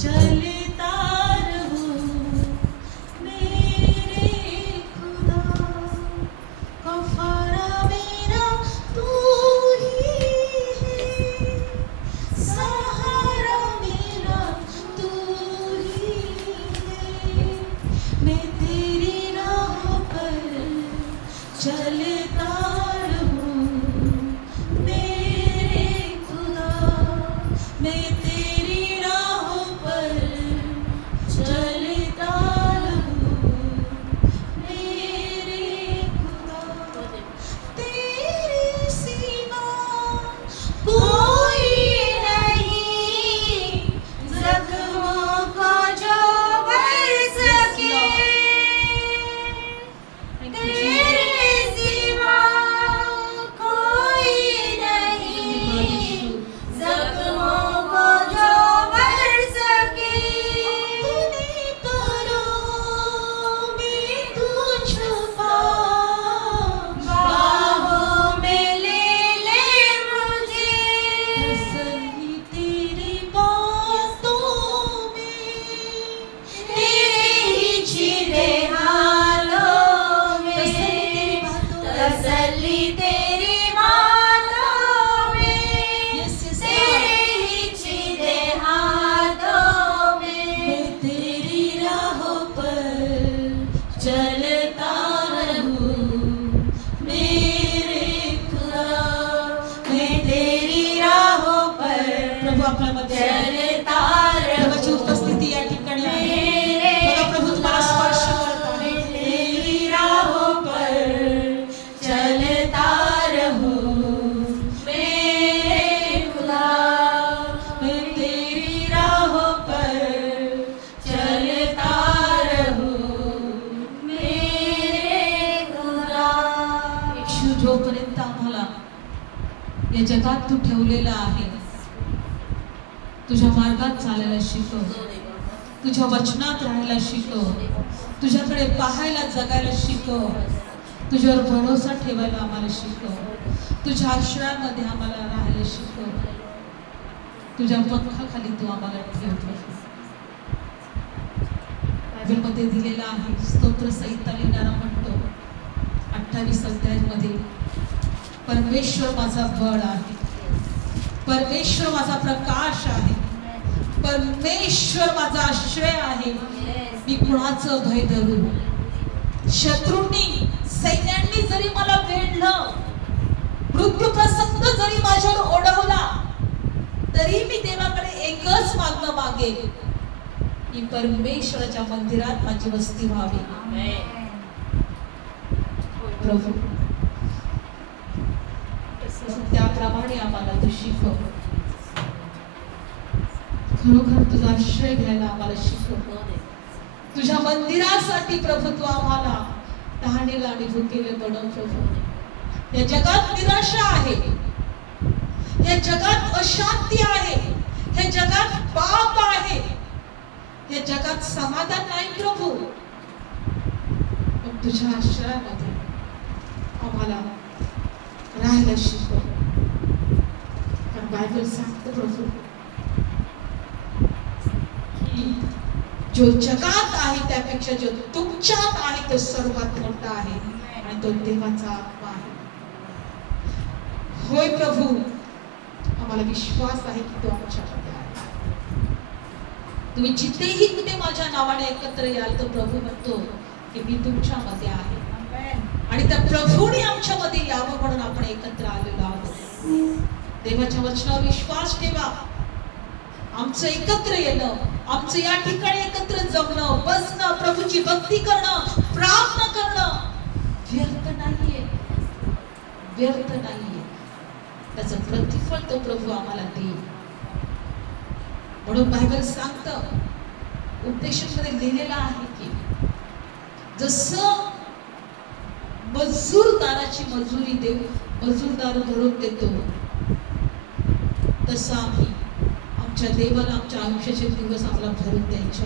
चलता रहूं मेरे खुदा, कफारा मेरा तू ही है, सहारा मेरा तू ही है। मैं तेरी राह पर चलता रहूं मेरे खुदा, मैं तेरी राह पर चलता रहूं मेरे खुदा। तेरे सिवा कोई नहीं, जख्मों को जो भर सके, तेरे सिवा कोई नहीं, जख्मों को जो भर सके। अपने पैरों में तू छुपा, बाहों में ले मुझे, तसल्ली तेरी बातों में, तेरे ही छिले हालों में, तसल्ली तेरी बातों में, तेरे ही छिले हाथों में। मैं तेरी राहों पर चलता रहूं मेरे खुदा, मैं तेरी राहों पर प्रभू आपल्या मध्ये चलता रहूं। उपस्थिती या ठिकाणी आहे बघा, प्रभू तुम्हाला स्पर्श करतात। मैं तेरी राहों पर चलता रहूं मेरे खुदा, मैं तेरी राहों पर चलता रहूं मेरे खुदा। येशू, जोपर्यंत आम्हाला या जगात तू ठेवलेला आहे, तुझ्या मार्गात चालायला शिकव, तुझ्या वचनात राहायला शिकव, तुझ्याकडे पाहायला जगायला शिकव, तुझ्यावर भरोसा ठेवायला आम्हाला शिकव, तुझ्या आश्रयामध्ये आम्हाला राहायला शिकव, तुझ्या पंखाखाली तू आम्हाला ठेव प्रभू। बायबलमध्ये दिलेला आहे, स्तोत्र संहिता लिहिणारा म्हणतो 28 अध्यायामध्ये, परमेश्वर माझा बळ आहे, परमेश्वर माझा प्रकाश आहे, परमेश्वर माझा आश्रय आहे, मी कुणाचं भय धरू। शत्रूंनी, सैन्यांनी जरी मला वेढलं, मृत्यू प्रसंग जरी माझ्यावर ओढवला, तरी मी देवाकडे एकच मागणं मागेन की परमेश्वराच्या मंदिरात माझी वस्ती व्हावी। प्रभू, त्याप्रमाणे आम्हाला तू शिकव, खरोखर तुझा आश्रय घ्यायला आम्हाला शिकव, तुझ्या मंदिरासाठी प्रभू तू आम्हाला तहानेला आणि भुकेले बनव। प्रभू, या जगात निराशा आहे, या जगात अशांती आहे, या जगात पाप आहे, या जगात समाधान नाही प्रभू, पण तुझ्या आश्रयामध्ये आम्हाला राहायला शिकव। कारण बायबल सांगतं प्रभू की जो जगात आहे त्यापेक्षा जो तुमच्यात आहे तो सर्वात मोठा आहे, आणि तो देवाचा आत्मा आहे। होय प्रभू, आम्हाला विश्वास आहे की तो आमच्यामध्ये आहे। तुम्ही जिथेही कुठे माझ्या नावाने एकत्र याल तर प्रभू म्हणतो की मी तुमच्यामध्ये आहे, आणि त्या प्रभूने आमच्यामध्ये यावं म्हणून आपण एकत्र आलेलो आहोत। देवाच्या वचनावर विश्वास ठेवा, आमचं एकत्र येणं, आमचं या ठिकाणी एकत्र जमणं, बसणं, प्रभूची भक्ती करणं, प्रार्थना करणं व्यर्थ नाहीये, व्यर्थ नाहीये, त्याचं प्रतिफळ तो प्रभू आम्हाला देईल। म्हणून बायबल सांगतं, उपदेशामध्ये लिहिलेलं आहे की जसं मजूरदाराची मजुरी मजूरदार भरून देतो, तसं आम्ही आमच्या देवाला आमच्या आयुष्याचे दिवस आम्हाला भरून द्यायचे,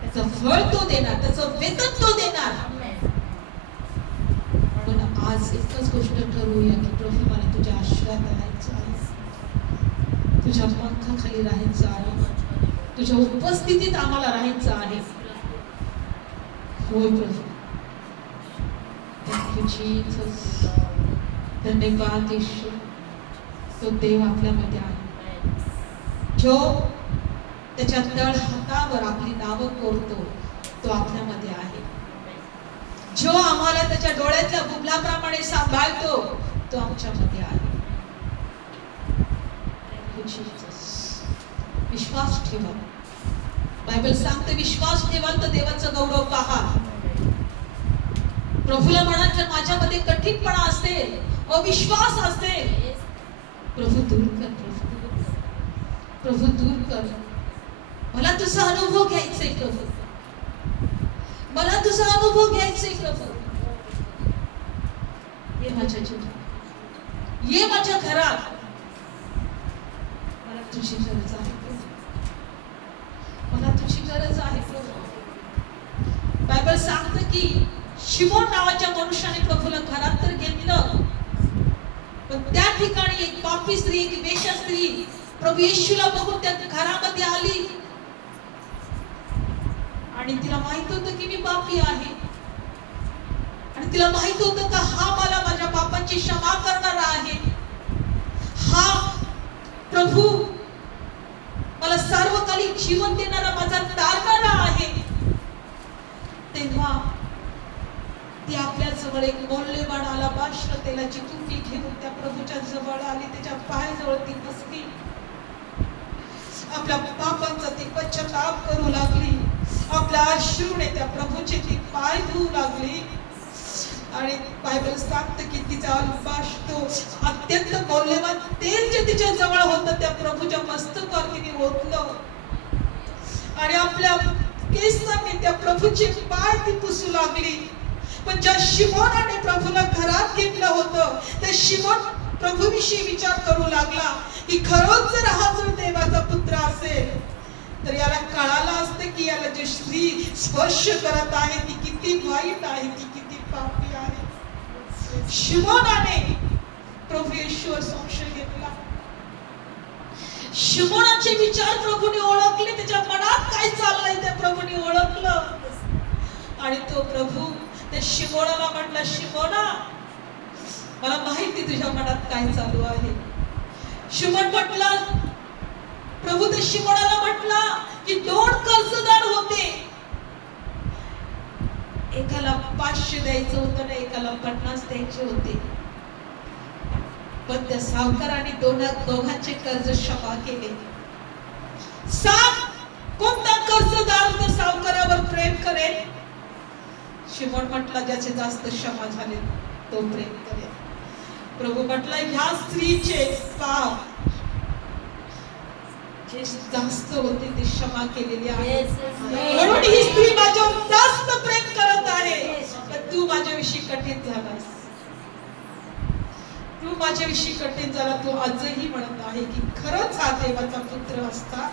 त्याचं फळ तो देणार, त्याचं वेतन तो देणार। म्हणून आज एकच गोष्ट ठरवूया की प्रभू मला तुझ्या आश्रयात राहायचं आहे, तुझ्या पंखाखाली राहायचं आहे, तुझ्या उपस्थितीत आम्हाला राहायचं आहे. होय प्रभू. Thank you Jesus. धन्यवाद येशू. तो देव आपल्यामध्ये आहे जो त्याच्या तळ हातावर आपली नावं कोरतो. तो आपल्यामध्ये आहे. जो आम्हाला त्याच्या डोळ्यातल्या बुबलाप्रमाणे सांभाळतो तो आमच्यामध्ये आहे. विश्वास ठेवा. बायबल सांगते विश्वास ठेवाल तर देवाचं गौरव पहा. प्रभूला म्हणा जर माझ्यामध्ये कठीणपणा असेल, अविश्वास असेल, प्रभू दूर कर, प्रभू दूर कर. मला तुझा अनुभव घ्यायचा आहे प्रभू, मला तुझा अनुभव घ्यायचा आहे प्रभू. ये माझ्या जीवनात, ये माझ्या घरात. मला तुझी गरज आहे प्रभू, मला तुझी गरज आहे प्रभू. बायबल सांगतं की शिमोन नावाच्या मनुष्याने प्रभूला घरात तर घेतलं, पण त्या ठिकाणी एक पापी स्त्री, एक वेश्या स्त्री प्रभू येशूला बघून त्या घरामध्ये आली आणि तिला माहित होतं की मी पापी आहे आणि तिला माहित होतं का हा मला माझ्या पापांची क्षमा करणारा आहे, हा प्रभू मला सार्वकालिक जीवन देणारा माझा तारणारा आहे. तेव्हा ती आपल्या जवळ एक मौल्यवान अलाबास्त्र तेलाची कुंडी घेऊन त्या प्रभूच्या जवळ आली, त्याच्या पायाजवळ ती बसली, आपल्या पापांचा ती पश्चाताप करू लागली, आपल्या अश्रूने त्या प्रभूचे ती पाय धुवू लागली. आणि बायबल सांगतं की तिचा अलाबास्त्र अत्यंत मौल्यवान तेल जे तिच्या जवळ होतं त्या प्रभूच्या मस्तकावर तिने ओतलं आणि आपल्या केसांनी त्या प्रभूचे पाय ती पुसू लागली. पण ज्या शिमोनाने प्रभूला घरात घेतलं होतं त्या शिमोन प्रभूविषयी विचार करू लागला की खरोच जर हा जर देवाचा पुत्र असेल तर याला कळालं असतं की याला जी स्त्री स्पर्श करत आहे ती किती वाईट आहे, ती किती पापी आहे. शिमोनाने प्रभू येशूवर संशय घेतला. शिमोनाचे विचार प्रभूने ओळखले, त्याच्या मनात काय चाललंय ते प्रभूने ओळखलं आणि तो प्रभू त्या शिमोनाला म्हटला, शिमोना मला माहिती तुझ्या मनात काय चालू आहे. शिमोन म्हटला, प्रभू त्या शिमोनाला म्हटला की 2 कर्जदार होते, एकाला 500 द्यायचं होतं ना एकाला 50 द्यायचे होते, पण त्या सावकाराने दोघांचे कर्ज क्षमा केले. सांग कोणता कर्जदार त्या सावकारावर प्रेम करेल? शिमोन म्हटला ज्याचे जास्त क्षमा झाले तो प्रेम करेल. प्रभू म्हटला ह्या स्त्रीचे पाप जे जास्त होते ते क्षमा केलेले आहे, म्हणून ही स्त्री माझ्यावर जास्त प्रेम करत आहे. पण तू माझ्याविषयी कठीण झालास, तू माझ्याविषयी कठीण झाला. तू आजही म्हणत आहे की खरंच हा देवाचा पुत्र असता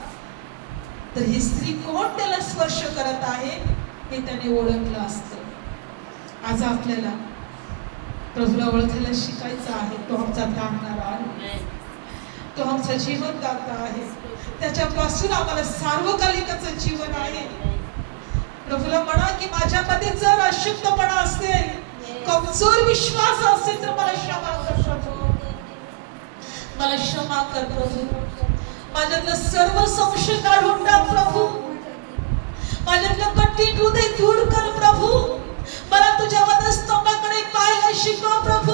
तर ही स्त्री कोण त्याला स्पर्श करत आहे हे त्याने ओळखलं असतं. आज आपल्याला प्रभूला ओळखायला शिकायचं आहे. तो आमचा तारणारा आहे, तो आमचा जीवनदाता आहे, त्याच्यापासून आम्हाला सार्वकालिकाचं जीवन आहे. प्रभूला म्हणा की माझ्यामध्ये जर अशुद्धपणा असेल, कमजोर विश्वास असेल तर मला क्षमा कर प्रभू, मला क्षमा कर प्रभू. माझ्यातलं सर्व संशय काढून टाक प्रभू, माझ्यातलं कठीण हृदय दूर कर प्रभू. मला तुझ्या वधस्तंभाकडे पाहायला शिकव प्रभू.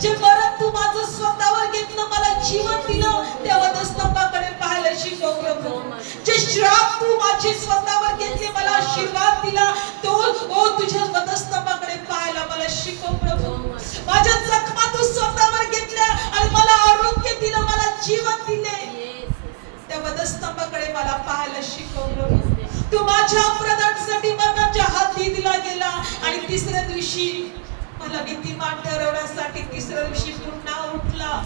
जे मरण तू माझं स्वतःवर घेतलं, मला जीवन दिलं, त्या वधस्तंभाकडे पाहायला शिकव प्रभू. जे श्राप तू माझे स्वतःवर घेतले, मला आशीर्वाद दिला, तो ओ तुझ्या वधस्तंभाकडे पाहायला मला शिकव प्रभू. माझ्या जखमा तू स्वतःवर घेतल्या आणि मला आरोग्य दिलं, मला जीवन दिले, त्या वधस्तंभाकडे मला पाहायला शिकव प्रभू. तू माझ्या अपराधांसाठी मरणाच्या हाती दिला गेला आणि तिसऱ्या दिवशी मला नीतिमान ठरवण्यासाठी तिसऱ्या दिवशी पुन्हा उठला.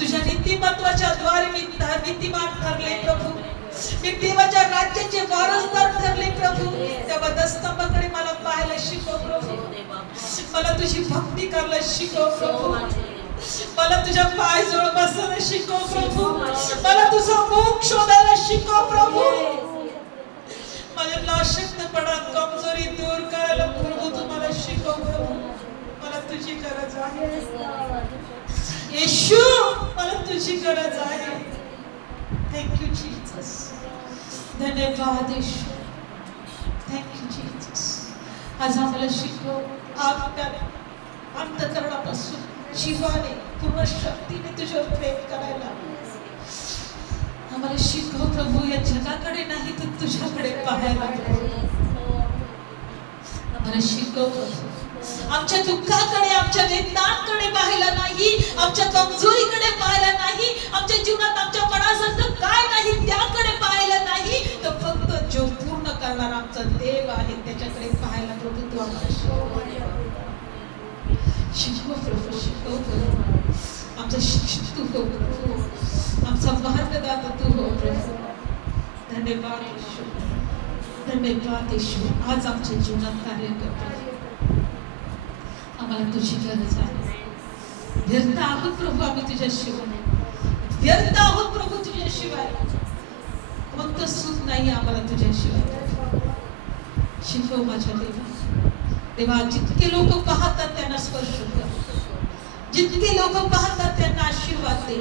तुझ्या नीतिमत्वाच्या द्वारे मी नीतिमान ठरले प्रभू. मी देवाच्या राज्याचे वारसदार ठरले प्रभू. त्या वधस्तंभाकडे मला पाहायला शिकव प्रभू. मला तुझी भक्ती करायला शिकव प्रभू. मला तुझ्या पायाजवळ बसायला शिकव प्रभू. मला तू शोधायला शिकव प्रभू. माझ्या नाशक्तपणात कमजोरी दूर करायला प्रभू तुम्हाला शिकव प्रभू. मला तुझी गरज आहे येशू, मला तुझी गरज आहे. Thank you Jesus. धन्यवाद येशू. Thank you Jesus. आज आम्हाला शिकव आपल्या अंतःकरणापासून जीवाने पूर्ण शक्तीने तुझ्यावर प्रेम करायला. आम्हाला शिकव प्रभू, या जगाकडे नाही तर तुझ्याकडे पाहायला. आम्हाला शिकव प्रभू, आमच्या दुःखाकडे, आमच्या वेदनांकडे पाहायला नाही, आमच्या कमजोरीकडे पाहायला नाही, आमच्या जीवनात आमच्या मनासारखं काय नाही त्याकडे पाहायला नाही, तर फक्त जो पूर्ण करणारा आमचा देव आहे त्याच्याकडे पाहायला प्रभू तू आम्हाला शिकव प्रभू. शिकव प्रभू. आमचा शिक्षक तू हो प्रभू, आमचा मार्गदाता तू हो प्रभू. धन्यवाद येशू. धन्यवाद येशू. आज आमच्या जीवनात कार्य कर. आम्हाला तुझी गरज आहे. व्यर्थ आहोत प्रभू आम्ही तुझ्याशिवाय. व्यर्थ आहोत प्रभू तुझ्याशिवाय. कोणतं सुख नाही आम्हाला तुझ्याशिवाय. शिकव माझ्या देवा. देवा, जितके लोक पाहतात त्यांना स्पर्श कर. जितके लोक पाहतात त्यांना आशीर्वाद दे.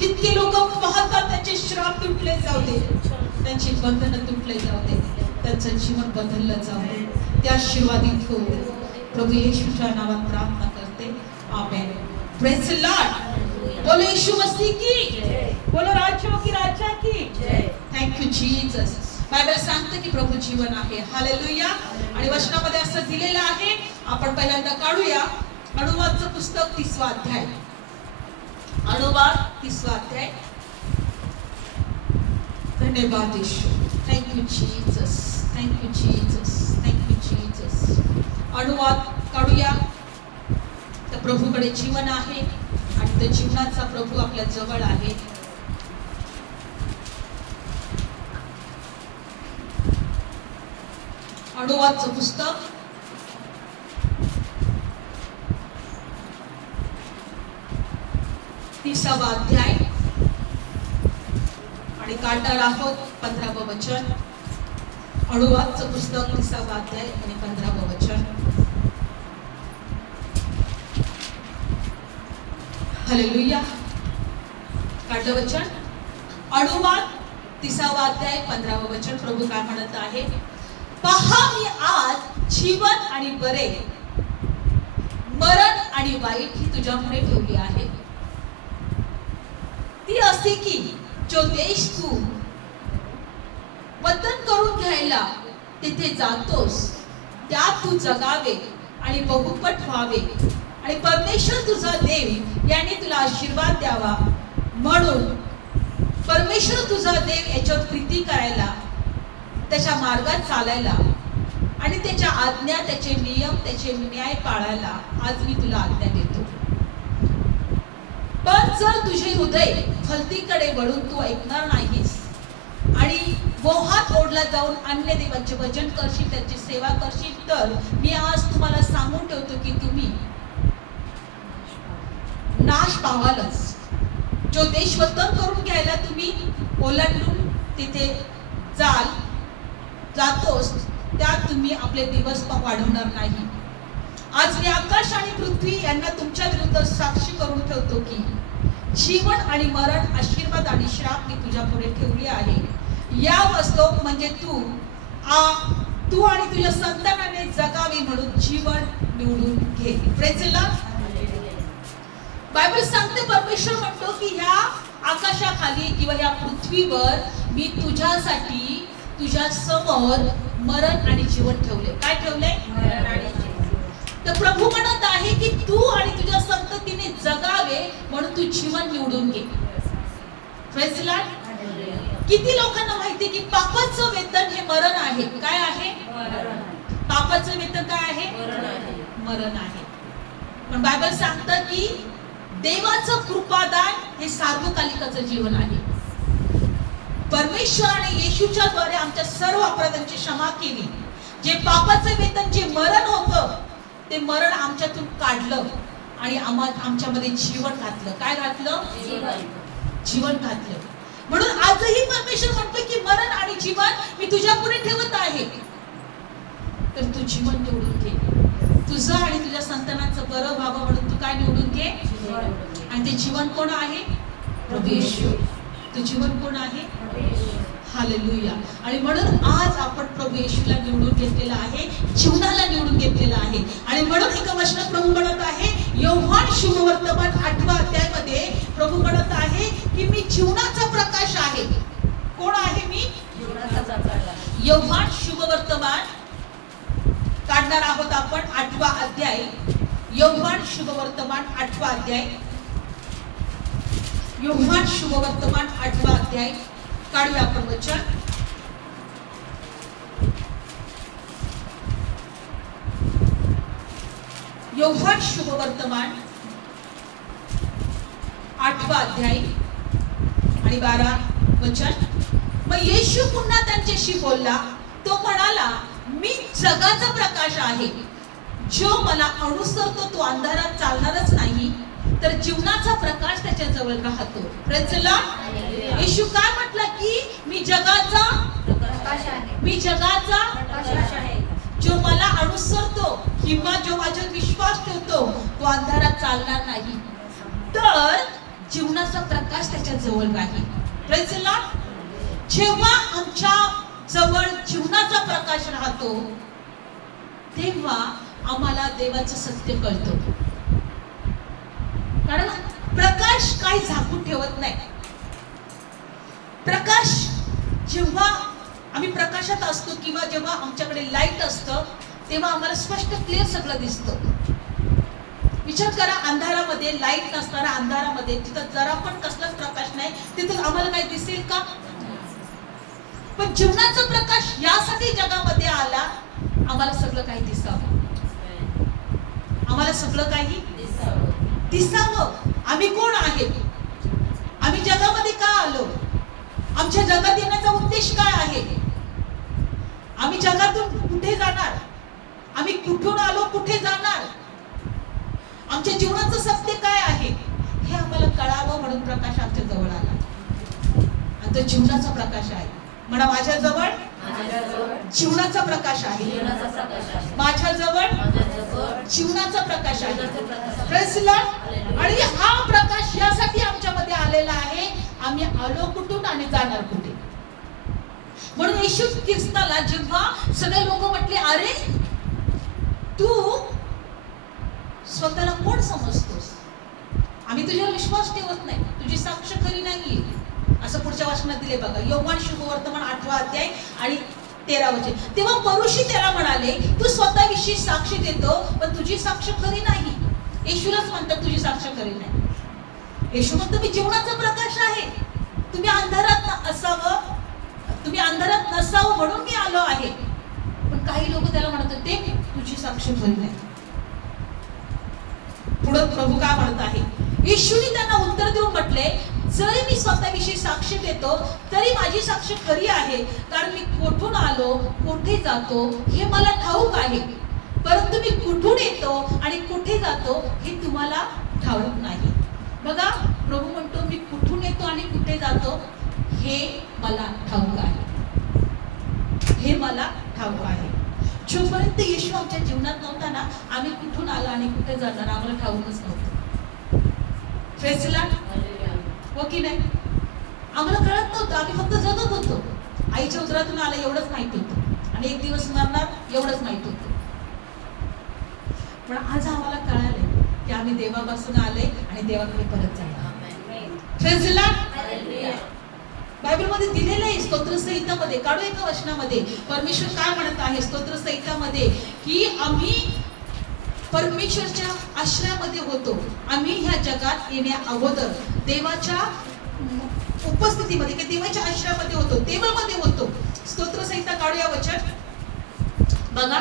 जितके लोक पाहतात त्यांचे श्राप तुटले जाऊ दे, त्यांची बंधनं तुटले जाऊ दे, त्यांचं जीवन बदललं जाऊ दे. ते आशीर्वादित होऊ दे. प्रभू येशूच्या नावात प्रार्थना करते. आमेन. Praise the Lord. बोलो येशू मसीह की जय. बोलो राजाओं की राजा की जय. Thank you Jesus. बायबल सांगते की प्रभू जीवन आहे. हालेलुया. आणि वचनामध्ये असं दिलेलं आहे. आपण पहिल्यांदा काढूया अनुवादचं पुस्तक 30वा अध्याय. अनुवाद 30वा अध्याय. धन्यवाद Yeshu. Thank you Jesus. Thank you Jesus. Thank you Jesus. अनुवाद काढूया. तर प्रभूकडे जीवन आहे आणि त्या जीवनाचा प्रभू आपल्या जवळ आहे. अनुवादचं पुस्तक 30वा अध्याय आणि काढणार आहोत 15वं वचन. अनुवादचं पुस्तक 30वा अध्याय आणि 15वं वचन. हालेलुया. काढलं वचन. अनुवाद 30वा अध्याय 15वं वचन. प्रभू काय म्हणत आहे. पहा, मी आज जीवन आणि बरे, मरण आणि वाईट ही तुझ्यामुळे ठेवली आहे. ती असे की जो देश तू वतन करून घ्यायला तिथे जातोस त्यात तू जगावे आणि बहुपट व्हावे आणि परमेश्वर तुझा देव याने तुला आशीर्वाद द्यावा. म्हणून परमेश्वर तुझा देव याच्यावर प्रीती करायला, त्याच्या मार्गात चालायला आणि त्याच्या आज्ञा, त्याचे नियम, त्याचे न्याय पाळायला आज मी तुला आज्ञा देतो. पण जर तुझे हृदय फलतीकडे वळून तू ऐकणार नाहीस आणि मोहात ओढला जाऊन अन्य देवांचे भजन करशील, त्याची सेवा करशील, तर मी आज तुम्हाला सांगून ठेवतो की तुम्ही नाश पावालच. जो देश वतन करून घ्यायला तुम्ही ओलांडून तिथे जातोस त्यात तुम्ही आपले दिवस वाढवणार नाही. आज मी आकाश आणि पृथ्वी यांना तुमच्या विरुद्ध साक्षी करून ठेवतो की जीवन आणि मरण, आशीर्वाद आणि श्राप मी तुझ्या पुढे ठेवली आहे. या वस्तू म्हणजे तू आणि तुझ्या संतानाने जगावी म्हणून जीवन निवडून घे. Praise the Lord. बायबल सांगते, परमेश्वर म्हणतो की ह्या आकाशाखाली किंवा या पृथ्वीवर मी तुझ्यासाठी, तुझ्या समोर मरण आणि जीवन ठेवले. काय ठेवले? मरण आणि जीवन. तर प्रभू म्हणत आहे की तू आणि तुझ्या संततीने जगावे म्हणून तू जीवन निवडून घे. Praise the Lord. किती लोकांना माहिती की पापाचं वेतन हे मरण आहे. काय आहे? पापाचं वेतन काय आहे? मरण आहे. पण बायबल सांगतं की देवाचं कृपादान हे सार्वकालिकाचं जीवन आहे. परमेश्वराने येशूच्या द्वारे आमच्या सर्व अपराधांची क्षमा केली. जे पापाचं वेतन, जे मरण होतं, ते मरण आमच्यातून काढलं आणि आमच्यामध्ये जीवन घातलं. काय घातलं? जीवन घातलं. म्हणून आजही परमेश्वर म्हणतो की मरण आणि जीवन मी तुझ्या पुढे ठेवत आहे, तर तू जीवन निवडून घे. तुझं आणि तुझ्या संतानाचं बरं व्हावं म्हणून तू काय निवडून घे. आणि ते जीवन कोण आहे. प्रभू येशू. ते जीवन कोण आहे. हालेलुया. आणि म्हणून आज आपण प्रभू येशूला निवडून घेतलेला आहे, जीवनाला निवडून घेतलेला आहे. आणि म्हणून एका वचनात प्रभू म्हणत आहे, योहान शुभवर्तमान 8व्या अध्यायामध्ये प्रभू म्हणत आहे की मी जीवनाचा प्रकाश आहे. कोण आहे मी. योहान शुभवर्तमान काढणार आहोत आपण 8वा अध्याय. योहान शुभवर्तमान 8वा अध्याय. योहान शुभवर्तमान 8वा अध्याय काढूया आपण वचन. योहान शुभवर्तमान 8वा अध्याय आणि 12 वचन. मग येशू पुन्हा त्यांच्याशी बोलला. तो म्हणाला, मी जगाचा प्रकाश आहे. जो मला अनुसरतो तो अंधारात चालणारच नाही, तर जीवनाचा प्रकाश त्याच्या जवळ राहतो. Praise the Lord. येशू काय म्हटलं की मी जगाचा प्रकाश आहे. मी जगाचा प्रकाश आहे. जो मला अनुसरतो किंवा जो माझ्यावर विश्वास ठेवतो तो अंधारात चालणार नाही, तर जीवनाचा प्रकाश त्याच्या जवळ राहील. Praise the Lord. जेव्हा आमच्या जवळ जीवनाचा प्रकाश राहतो तेव्हा आम्हाला देवाचं सत्य कळतं. कारण प्रकाश काही झाकून ठेवत नाही. प्रकाश जेव्हा आम्ही प्रकाशात असतो किंवा जेव्हा आमच्याकडे लाईट असतं तेव्हा आम्हाला स्पष्ट क्लिअर सगळं दिसतं. विचार करा, अंधारामध्ये, लाईट नसताना अंधारामध्ये तिथं जरा पण कसलाच प्रकाश नाही, तिथं आम्हाला काही दिसेल का. पण जीवनाचा प्रकाश यासाठी जगामध्ये आला, आम्हाला सगळं काही दिसावं. आम्हाला सगळं काही दिसावं. आम्ही कोण आहे, आम्ही जगामध्ये का आलो, आमच्या जगात येण्याचा उद्देश काय आहे, आम्ही जगातून कुठे जाणार, आम्ही कुठून आलो कुठे जाणार, आमच्या जीवनाचं सत्य काय आहे हे आम्हाला कळावं म्हणून प्रकाश आमच्या जवळ आला. आणि तो जीवनाचा प्रकाश आहे. म्हणा, माझ्या जवळ जीवनाचा प्रकाश आहे. माझ्या जवळ जीवनाचा प्रकाश आहे. Praise the Lord. आणि हा प्रकाश यासाठी आमच्यामध्ये आलेला आहे, आम्ही आलो कुठून आणि जाणार कुठे. म्हणून येशू ख्रिस्ताला जेव्हा सगळे लोक म्हटले, अरे तू स्वतःला कोण समजतोस, आम्ही तुझ्यावर विश्वास ठेवत नाही, तुझी साक्ष खरी नाहीये, असं पुढच्या वचनात दिले बघा. योहान शुभवर्तमान 8वा अध्याय आणि 13 वचन. तेव्हा परुषी त्याला म्हणाले, तू स्वतःविषयी साक्ष देतो पण तुझी साक्ष खरी नाही. येशूलाच म्हणतात तुझी साक्ष खरी नाही. येशू म्हणतो, मी जीवनाचा प्रकाश आहे, तुम्ही अंधारात असावं, तुम्ही अंधारात नसावं म्हणून मी आलो आहे. पण काही लोक त्याला म्हणत होते, तुझी साक्ष खरी नाही. पुढे प्रभू काय म्हणत आहे. येशूने त्यांना उत्तर देऊन म्हटले, जरी मी स्वतःविषयी साक्ष देतो तरी माझी साक्ष खरी आहे, कारण मी कुठून आलो कुठे जातो हे मला ठाऊक आहे, परंतु मी कुठून येतो आणि कुठे जातो हे तुम्हाला ठाऊक नाही. बघा, प्रभू म्हणतो मी कुठून येतो आणि कुठे जातो हे मला ठाऊक आहे, हे मला ठाऊक आहे. जोपर्यंत येशू आमच्या जीवनात नव्हता ना, आम्ही कुठून आलो आणि कुठे जाणार आम्हाला ठाऊकच नव्हतं. Praise the Lord. हो की नाही. आम्हाला कळत नव्हतं, आम्ही फक्त जगत होतो. आईच्या उदरातून आलं एवढंच माहित होतं आणि एक दिवस मरणार एवढंच माहित होतं. पण आज आम्हाला कळालंय की आम्ही देवापासून आले आणि देवाकडे परत जाणार. Praise the Lord. बायबलमध्ये दिलेलं आहे, स्तोत्रसंहितामध्ये. काढू एका वचनामध्ये परमेश्वर काय म्हणत आहे स्तोत्रसंहितामध्ये, की आम्ही परमेश्वरच्या आश्रयामध्ये होतो. आम्ही ह्या जगात येण्या अगोदर देवाच्या उपस्थितीमध्ये की देवाच्या आश्रयामध्ये होतो, देवामध्ये होतो. स्तोत्रसंहिता काढूया वचन बघा.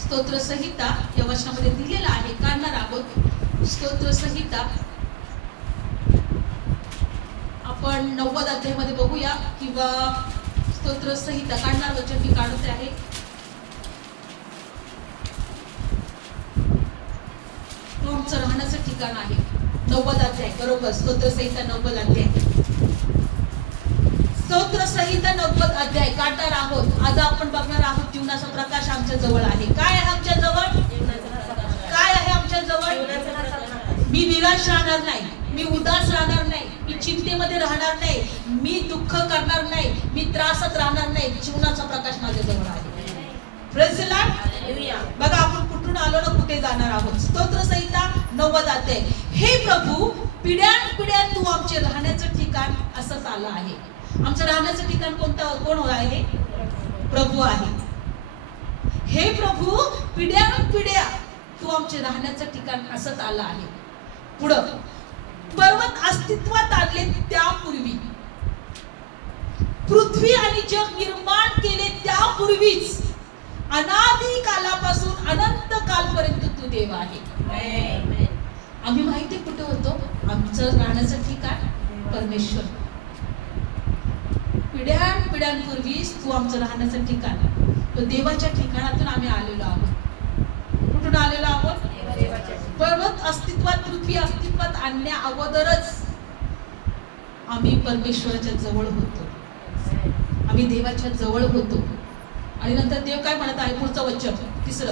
स्तोत्रसंहिता या वचनामध्ये दिलेला आहे, काढणार आहोत. स्तोत्रसंहिता आपण 9व्या अध्यायामध्ये बघूया, किंवा स्तोत्रसंहिता काढणार वचन मी काढते आहे. तो आमचं राहण्याचं ठिकाण आहे. 9वा अध्याय बरोबर, स्तोत्रसंहिता 9वा अध्याय. स्तोत्र संहिता 90 अध्याय काढणार आहोत. आज आपण बघणार आहोत जीवनाचा प्रकाश आमच्या जवळ आहे. काय आहे आमच्या जवळ? काय आहे आमच्या जवळ? मी निराश राहणार नाही, मी उदास राहणार नाही, मी चिंतेमध्ये राहणार नाही, मी दुःख करणार नाही, मी त्रासात राहणार नाही. जीवनाचा प्रकाश माझ्या जवळ आहे. Praise the Lord. बघा आपण कुठून आलो ना कुठे जाणार आहोत. स्तोत्र संहिता 90 अध्याय. हे प्रभू, पिढ्यानपिढ्या तू आमचे राहण्याचं ठिकाण असंच आलं आहे. आमचं राहण्याचं ठिकाण कोण आहे? प्रभू आहे. हे प्रभू, पिढ्यानपिढ्या तू आमचे राहण्याचं ठिकाण असंच आलं आहे. पुढं, पर्वत अस्तित्वात आले त्यापूर्वी, पृथ्वी आणि जग निर्माण केले त्यापूर्वीच, अनादी कालापासून अनंत कालपर्यंत तू देव आहे. आम्ही माहिती कुठे होतो? आमचं राहण्याचं ठिकाण परमेश्वर. पिढ्यानपिढ्यांपूर्वी तू आमचं राहण्याचं ठिकाण, तो देवाच्या ठिकाणातून आम्ही आलेलो आहोत. कुठून आलेलो आहोत? पर्वत अस्तित्वात, पृथ्वी अस्तित्वात आणण्या अगोदरच आम्ही परमेश्वराच्या जवळ होतो. आम्ही देवाच्या जवळ होतो. आणि नंतर देव काय म्हणत आहे? पुढचं वचन 3,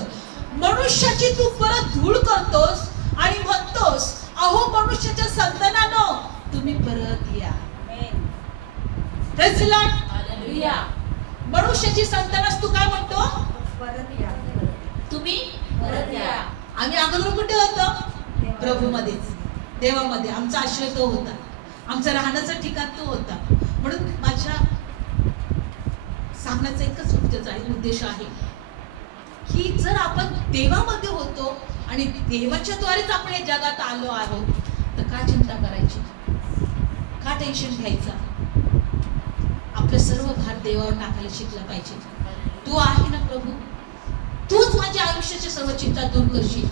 मनुष्याची तू परत धूळ करतोस आणि म्हणतोस, अहो मनुष्याच्या संतानांनो, तुम्ही परत या. Praise the Lord. हालेलुया. मनुष्याची संतानास तू काय म्हणतो? परत या. तुम्ही परत या. आम्ही अगोदर कुठे होतो? प्रभूमध्येच, देवामध्ये. आमचा आश्रय तो होता, आमचं राहण्याचं ठिकाण तो होता. म्हणून माझ्या सांगण्याचा एकच उद्देश आहे की जर आपण देवामध्ये होतो आणि देवाच्या द्वारेच आपण या जगात आलो आहोत, तर का चिंता करायची? का टेन्शन घ्यायचं? आपलं सर्व भार देवावर टाकायला शिकलं पाहिजे. तू आहे ना प्रभू, तूच माझ्या आयुष्याची सर्व चिंता दूर करशील,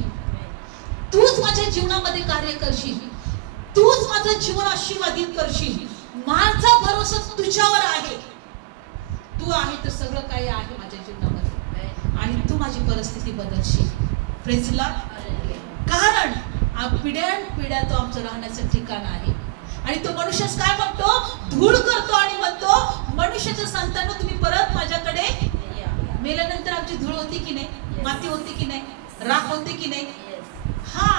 तूच माझ्या जीवनामध्ये कार्य करशील, तूच माझं जीवन आशीर्वादित करशील. माझा भरोसा तुझ्यावर आहे. तू आहे तर सगळं काही आहे माझ्या जीवनामध्ये, आणि तू माझी परिस्थिती बदलशील. Praise the Lord. कारण पिढ्यानपिढ्या तो आमचं राहण्याचं ठिकाण आहे. आणि तो मनुष्य काय म्हणतो? धूळ करतो आणि म्हणतो, मनुष्याच्या संतांनो तुम्ही परत माझ्याकडे. मेल्यानंतर आमची धूळ होती की नाही? माती होती की नाही? राख होते की नाही? हा,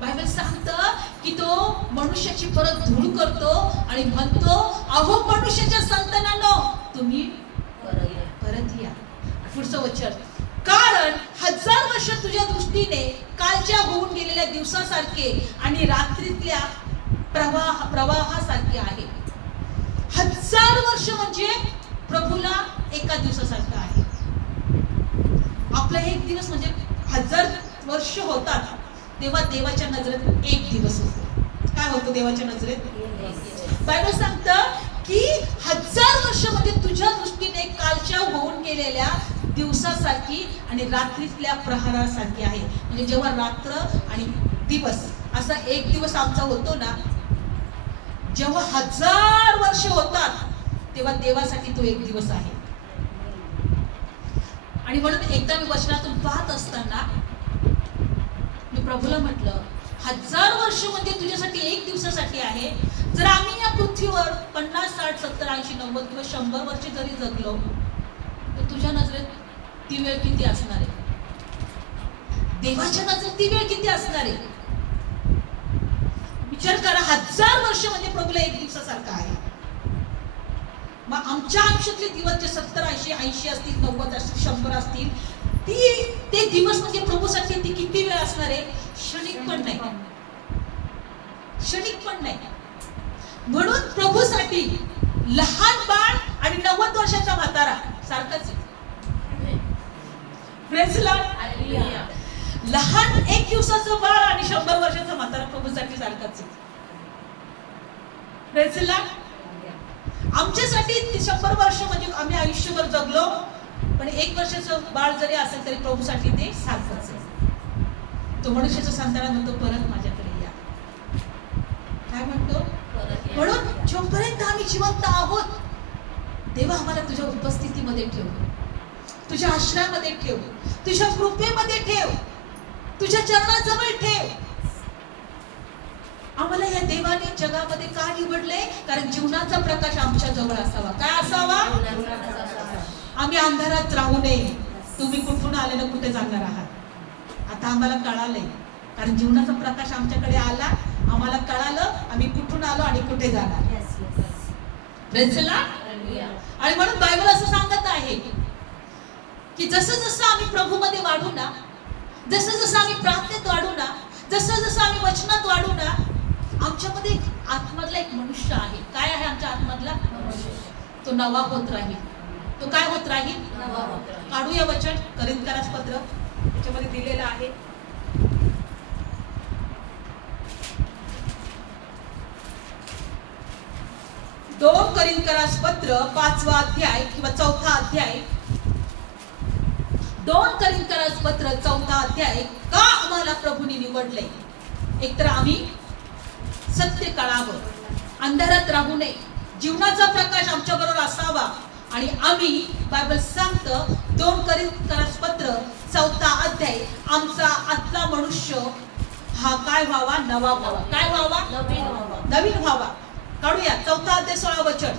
बायबल सांगतं की तो मनुष्याची परत धूळ करतो आणि म्हणतो, अहो मनुष्याच्या संतानांनो तुम्ही परत या. पुढचं वचन, कारण 1000 वर्ष तुझ्या दृष्टीने कालच्या होऊन गेलेल्या दिवसासारखे आणि रात्रीतल्या प्रवाहासारखे आहे. 1000 वर्ष म्हणजे प्रभूला एका दिवसासारखं आहे. आपला एक दिवस म्हणजे 1000 वर्ष होतात, तेव्हा देवाच्या नजरेत एक दिवस होतो. काय होतो देवाच्या नजरेत? बायबल सांगतं की 1000 वर्ष म्हणजे तुझ्या दृष्टीने कालच्या होऊन गेलेल्या दिवसासारखी आणि रात्रीतल्या प्रहरासारखी आहे. म्हणजे जेव्हा रात्र आणि दिवस असा एक दिवस आमचा होतो ना, जेव्हा 1000 वर्ष होतात तेव्हा देवासाठी तो एक दिवस आहे. आणि म्हणून एकदा मी वचनातून पाहत असताना मी प्रभूला म्हटलं, 1000 वर्ष म्हणजे तुझ्यासाठी एक दिवसासाठी आहे. जर आम्ही या पृथ्वीवर 50, 60, 70, 80, 90 किंवा 100 वर्ष जरी जगलो, तर तुझ्या नजरेत ती वेळ किती असणार आहे? देवाच्या नजरेत ती वेळ किती असणार आहे? विचार करा. 1000 वर्ष म्हणजे प्रभूला एक दिवसासारखा आहे. मग आमच्या आयुष्यातले दिवस जे 70, 80, 80 असतील, 90 असतील, 100 असतील, ते दिवस म्हणजे प्रभूसाठी ती किती वेळ असणार आहे? क्षणिक पण नाही, क्षणिक पण नाही. म्हणून प्रभूसाठी लहान बाळ आणि 90 वर्षाचा म्हातारा सारखंच आहे. Praise the Lord. लहान 1 दिवसाचं बाळ आणि 100 वर्षाचा म्हातारा प्रभूसाठी सारखंच आहे. Praise the Lord. आमच्यासाठी 100 वर्ष म्हणजे आम्ही आयुष्यभर जगलो, पण 1 वर्षाचं बाळ जरी असेल तरी प्रभूसाठी ते सारखंच आहे. तो मनुष्याच्या संतानाला म्हणतो, परत माझ्याकडे या. काय म्हणतो? म्हणून जोपर्यंत आम्ही जिवंत आहोत, देवा आम्हाला तुझ्या उपस्थितीमध्ये ठेव, तुझ्या आश्रयामध्ये ठेव, तुझ्या कृपेमध्ये ठेव, तुझ्या चरणाजवळ ठेव. आम्हाला या देवाने जगामध्ये का निवडले? कारण जीवनाचा प्रकाश आमच्या जवळ असावा. आम्ही अंधारात राहू नये. तुम्ही कुठून आले ना कुठे जाणार आहात आता आम्हाला कळालंय. कारण जीवनाचा प्रकाश आमच्याकडे आला, आम्हाला कळालं आम्ही कुठून आलो आणि कुठे जाणार. Praise the Lord. आणि म्हणून बायबल असं सांगत आहे की जसं जसं आम्ही प्रभूमध्ये वाढू ना, जसं जसं आम्ही प्रार्थनेत वाढू ना, जसं जसं आम्ही वचनात वाढू ना, आमच्यामध्ये आतमधला एक मनुष्य आहे. काय आहे आमच्या आतमधला मनुष्य? तो नवा होत राहील. तो काय होत राहील? नवा होत राहील. काढूया वचन करिंथकरास पत्र, त्याच्यामध्ये दिलेलं आहे. दोन करिंथकरास पत्र 5वा अध्याय किंवा 4था अध्याय. 2 करिंथकरास पत्र 4था अध्याय. का आम्हाला प्रभूने निवडले? एकतर आम्ही सत्य कळावं, अंधारात राहू नये, जीवनाचा प्रकाश आमच्या बरोबर असावा. आणि आम्ही बायबल सांगतं 2 करिंथकरास पत्र 4था अध्याय, आमचा आतला मनुष्य हा काय व्हावा? नवा व्हावा. काय व्हावा? नवीन व्हावा. काढूया 4था अध्याय 16 वचन.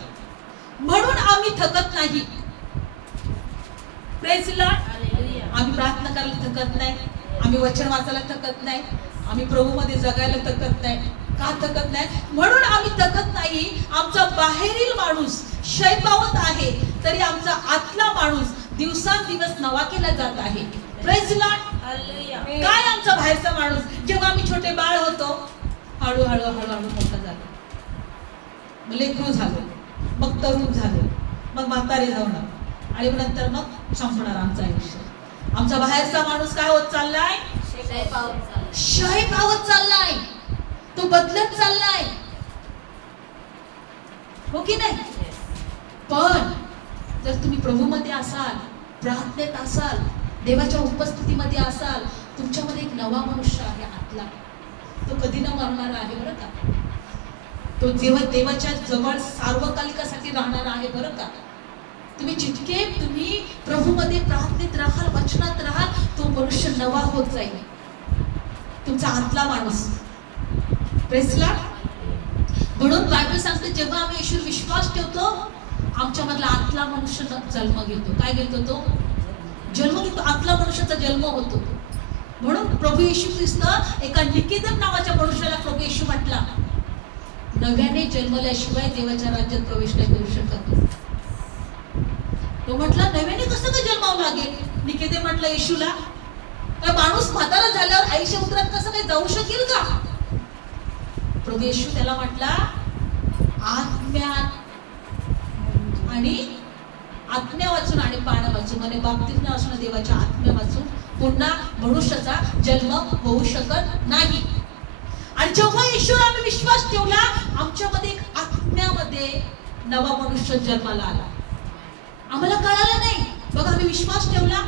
म्हणून आम्ही थकत नाही. Praise the Lord. आम्ही प्रार्थना करायला थकत नाही, आम्ही वचन वाचायला थकत नाही, आम्ही प्रभूमध्ये जगायला थकत नाही. का थकत नाही? म्हणून आम्ही थकत नाही. आमचा बाहेरील माणूस क्षय पावत आहे, तरी आमचा आतला माणूस दिवसांदिवस नवा केला जात आहे. Praise the Lord. काय आमचा बाहेरचा माणूस? जेव्हा आम्ही छोटे बाळ होतो, हळूहळू हळूहळू मोठा झालो, लेकरू झालो, मग तरुण झालो, मग म्हातारे जाणार, आणि नंतर मग संपणार आमचं आयुष्य. आमचा बाहेरचा माणूस काय होत चाललाय? क्षय पावत चाललाय, तो बदलत चाललाय. हो की नाही? पण जर तुम्ही प्रभूमध्ये असाल, प्रार्थनेत असाल, देवाच्या उपस्थितीमध्ये असाल, तुमच्यामध्ये एक नवा मनुष्य आहे आतला. तो कधी न मरणार आहे बरं का. तो देवाच्या जवळ सार्वकालिकासाठी राहणार आहे बरं का. तुम्ही जितके तुम्ही प्रभूमध्ये प्रार्थनेत राहाल, वचनात राहाल, तो मनुष्य नवा होत जाईल, तुमचा आतला माणूस. Praise the Lord. म्हणून बायबल सांगते जेव्हा आम्ही येशूवर विश्वास ठेवतो, आमच्यामधला आतला मनुष्य जन्म घेतो. काय घेतो? तो जन्म घेतो, आतला मनुष्याचा जन्म होतो. म्हणून प्रभू येशू ख्रिस्त एका निकोदेम नावाच्या मनुष्याला प्रभू येशू म्हटला, नव्याने जन्मल्याशिवाय देवाच्या राज्यात प्रवेश नाही करू शकत. तो म्हटला नव्याने कसं काय जन्मावं लागेल? निकोदेम म्हटला येशूला, काय माणूस म्हातारा झाल्यावर आईच्या उदरात कसं काय जाऊ शकेल का? प्रभू येशू त्याला म्हटला, आत्म्या वाचून आणि पाण्या वाचून, म्हणजे बाप्तिस्म वाचून देवाच्या आत्म्या वाचून पुन्हा मनुष्याचा जन्म होऊ शकत नाही. आणि जेव्हा येशूवर आम्ही विश्वास ठेवला, आमच्यामध्ये एक आत्म्यामध्ये नवा मनुष्य जन्माला आला. आम्हाला कळालं नाही, बघा आम्ही विश्वास ठेवला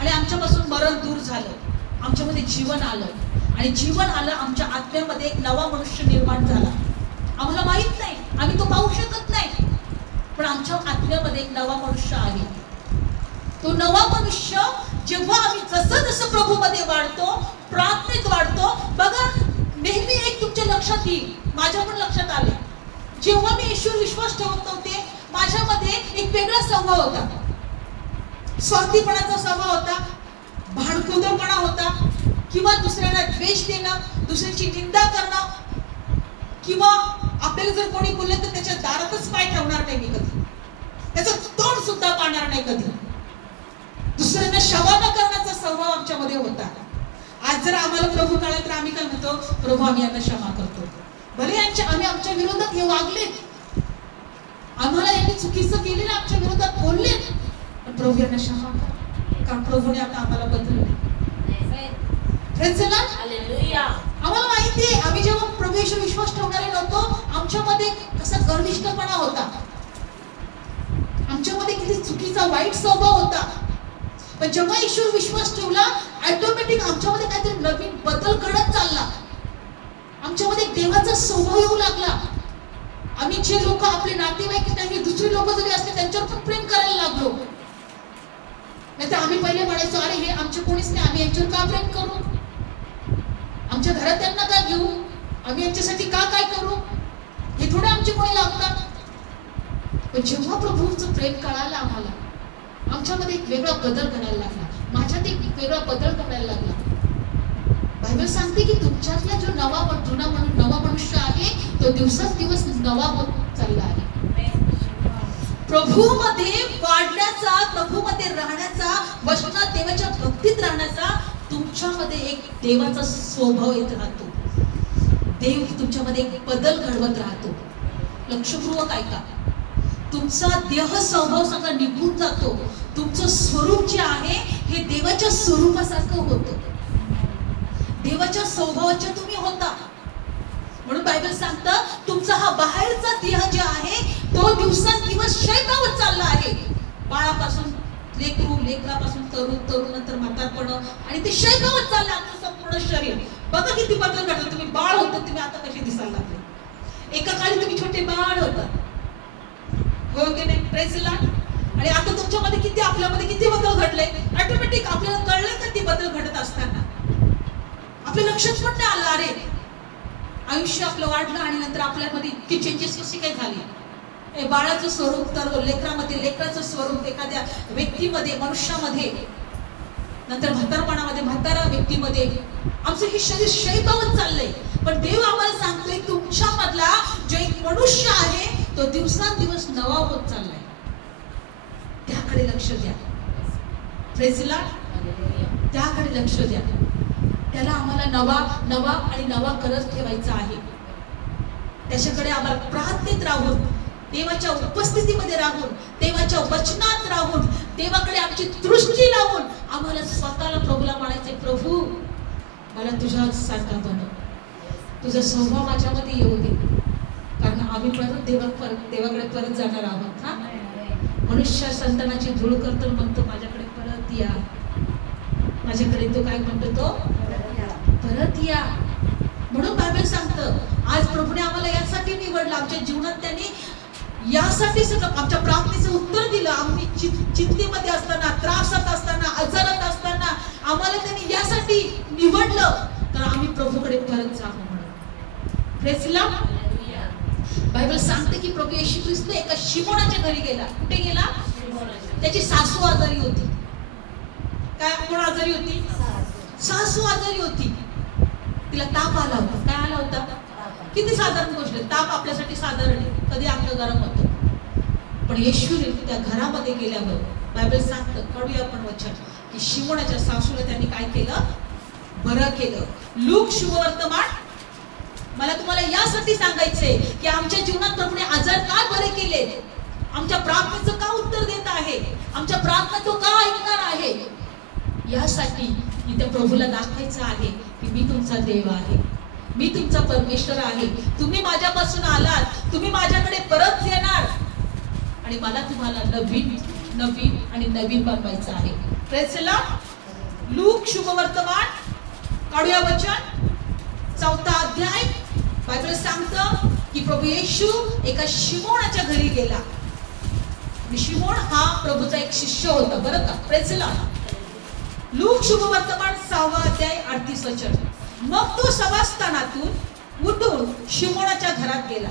आणि आमच्यापासून मरण दूर झालं, आमच्यामध्ये जीवन आलं, आणि जीवन आलं, आमच्या आत्म्यामध्ये एक नवा मनुष्य निर्माण झाला. आम्हाला माहित नाही, आम्ही तो पाहू शकत नाही, पण आमच्या आत्म्यामध्ये एक नवा मनुष्य आहे. तो नवा मनुष्य जेव्हा आम्ही जसं जसं प्रभूमध्ये वाढतो, प्रार्थनेत वाढतो, बघा नेहमी एक तुमच्या लक्षात येईल, माझ्या पण लक्षात आले, जेव्हा मी येशूवर विश्वास ठेवत नव्हते, माझ्यामध्ये एक वेगळा स्वभाव होता. स्वार्थीपणाचा स्वभाव होता, भांडकुदळपणा होता, किंवा दुसऱ्यांना द्वेष देणं, दुसऱ्याची निंदा करणं, किंवा आपल्याला जर कोणी बोललं तर त्याच्या दारातच पाय ठेवणार नाही मी कधी, त्याचं तोंड सुद्धा पाहणार नाही कधी. दुसऱ्यांना शवाना करण्याचा स्वभाव आमच्यामध्ये होता. आज जर आम्हाला प्रभू कळला तर आम्ही काय म्हणतो? प्रभू आम्ही आता क्षमा करतो. भले आम्ही आमच्या विरोधात हे वागले, आम्हाला यांनी चुकीचं केलेलं, आमच्या विरोधात बोलले, पण प्रभू यांना क्षमा करा, कारण प्रभूने आता आम्हाला बदलले. Praise the Lord. आम्हाला माहिती आहे, आम्ही जेव्हा प्रभू येशूवर विश्वास ठेवणारे नव्हतो, आमच्यामध्ये कसा गर्विष्ठपणा होता, आमच्यामध्ये किती चुकीचा वाईट स्वभाव होता. पण जेव्हा येशूवर विश्वास ठेवला, ऑटोमॅटिक आमच्यामध्ये काहीतरी नवीन बदल घडत चालला, आमच्यामध्ये देवाचा स्वभाव येऊ लागला. आम्ही जे लोक आपले नातेवाईक नाही, दुसरी लोक जरी असले त्यांच्यावर पण प्रेम करायला लागलो. नाही तर आम्ही पहिले म्हणायचो, अरे हे आमचे कोणीच नाही, आम्ही यांच्यावर का प्रेम करू, आमच्या घरात त्यांना का घेऊ, आम्ही यांच्यासाठी का काय करू, हे थोडे आमचे कोणी लागतात. पण जेव्हा प्रभूचं प्रेम कळालं आम्हाला, आमच्यामध्ये एक वेगळा बदल घडायला लागला, माझ्यात एक वेगळा बदल घडायला लागला. बायबल सांगते की तुमच्यातला जो नवा मनुष्य आहे तो दिवसेंदिवस नवा होत चालला आहे. प्रभूमध्ये वाढण्याचा, प्रभूमध्ये राहण्याचा, वचनात देवाच्या भक्तीत राहण्याचा तुमच्यामध्ये एक देवाचा स्वभाव येत राहतो. देव तुमच्यामध्ये एक बदल घडवत राहतो. लक्षपूर्वक ऐका, तुमचा देह स्वभाव सगळा निघून जातो. तुमचं स्वरूप जे आहे हे देवाच्या स्वरूपासारखं होतं. देवाच्या स्वभावाचे तुम्ही होता. म्हणून बायबल सांगतं तुमचा हा बाहेरचा देह जे आहे तो दिवसेंदिवस क्षयपावत चालला आहे. बाळापासून लेकरापासून तरुण नंतर म्हातारपण आणि ते क्षयपावत चाललं आपलं संपूर्ण शरीर. बघा किती बदल घडला. तुम्ही बाळ होता, तुम्ही आता कसे दिसायला लागले. एका काळी तुम्ही छोटे बाळ होता, हो की नाही? Praise Lord. आणि आता तुमच्यामध्ये किती, आपल्यामध्ये किती बदल घडले. ऑटोमॅटिक आपल्याला कळलं का ती बदल घडत असताना आपल्या लक्षात पण नाही आलं. अरे आयुष्य आपलं वाढलं आणि नंतर आपल्यामध्ये इतकी चेंजेस कशी काय झाली. बाळाचं स्वरूप तर लेकरामध्ये, लेकराचं स्वरूप एखाद्या व्यक्तीमध्ये, मनुष्यामध्ये, नंतर म्हातारपणामध्ये, म्हातारा व्यक्तीमध्ये आमचं हे शरीर क्षयपावत चाललंय. पण देव आम्हाला सांगतोय तुमच्यामधला जो एक मनुष्य आहे तो दिवसेंदिवस नवा होत चाललाय. त्याकडे लक्ष द्या. Praise Lord. त्याकडे लक्ष द्या. त्याला आम्हाला नवा करत ठेवायचा आहे. त्याच्याकडे आम्हाला प्रार्थनेत राहून, देवाच्या उपस्थितीमध्ये राहून, देवाच्या वचनात राहून, देवाकडे आमची दृष्टी लावून आम्हाला स्वतःला प्रभूला म्हणायचे, प्रभू मला तुझ्यासारखा बनव, तुझा स्वभाव माझ्यामध्ये येऊ दे. कारण आम्ही परत देवाकडे परत जाणार आहोत. हा मनुष्य संतानाची धूळ करतो, म्हणतो माझ्याकडे परत या. माझ्याकडे तो काय म्हणतो, तो परत या. म्हणून बायबल सांगतं आज प्रभूने आम्हाला यासाठी निवडलं. आमच्या जीवनात त्यांनी यासाठी सगळं आमच्या प्रार्थनेचं उत्तर दिलं. आम्ही चिंतेमध्ये असताना, त्रासात असताना, आजारात असताना आम्हाला त्यांनी यासाठी निवडलं तर आम्ही प्रभूकडे परत जावं म्हणून. Praise Lord. बायबल सांगते की प्रभू येशू ख्रिस्त एका शिमोनाच्या घरी गेला. कुठे गेला? त्याची सासू आजारी होती. काय कोण आजारी होती? सासू आजारी होती. तिला ताप आला होता. काय आला होता? किती साधारण गोष्ट. ताप आपल्यासाठी साधारण आहे, कधी आपलं गरम होतं. पण येशूने त्या घरामध्ये गेल्यावर बायबल सांगतं, कळूया आपण वचन, की शिमोनाच्या सासूला त्यांनी काय केलं? बरं केलं. लूक शुभवर्तमान. मला तुम्हाला यासाठी सांगायचंय की आमच्या जीवनात प्रभूने आजार का बरे केले, आमच्या प्रार्थनेचं का उत्तर देत आहे, आमच्या प्रार्थना तो का ऐकणार आहे, यासाठी त्या प्रभूला दाखवायचं आहे की मी तुमचा देव आहे, मी तुमचा परमेश्वर आहे. तुम्ही माझ्यापासून आलात, तुम्ही माझ्याकडे परत येणार आणि मला तुम्हाला नवीन बनवायचं आहे. Praise Lord. लूक शुभवर्तमान काढूया वचन 4 अध्याय. बायबल सांगतं की प्रभू येशू एका शिमोनाच्या घरी गेला. शिमोन हा प्रभूचा एक शिष्य होता, बरं का? Praise Lord. लूक शुभवर्तमान 6 अध्याय 38 वचन. मग तो सभास्थानातून उठून शिमोनाच्या घरात गेला.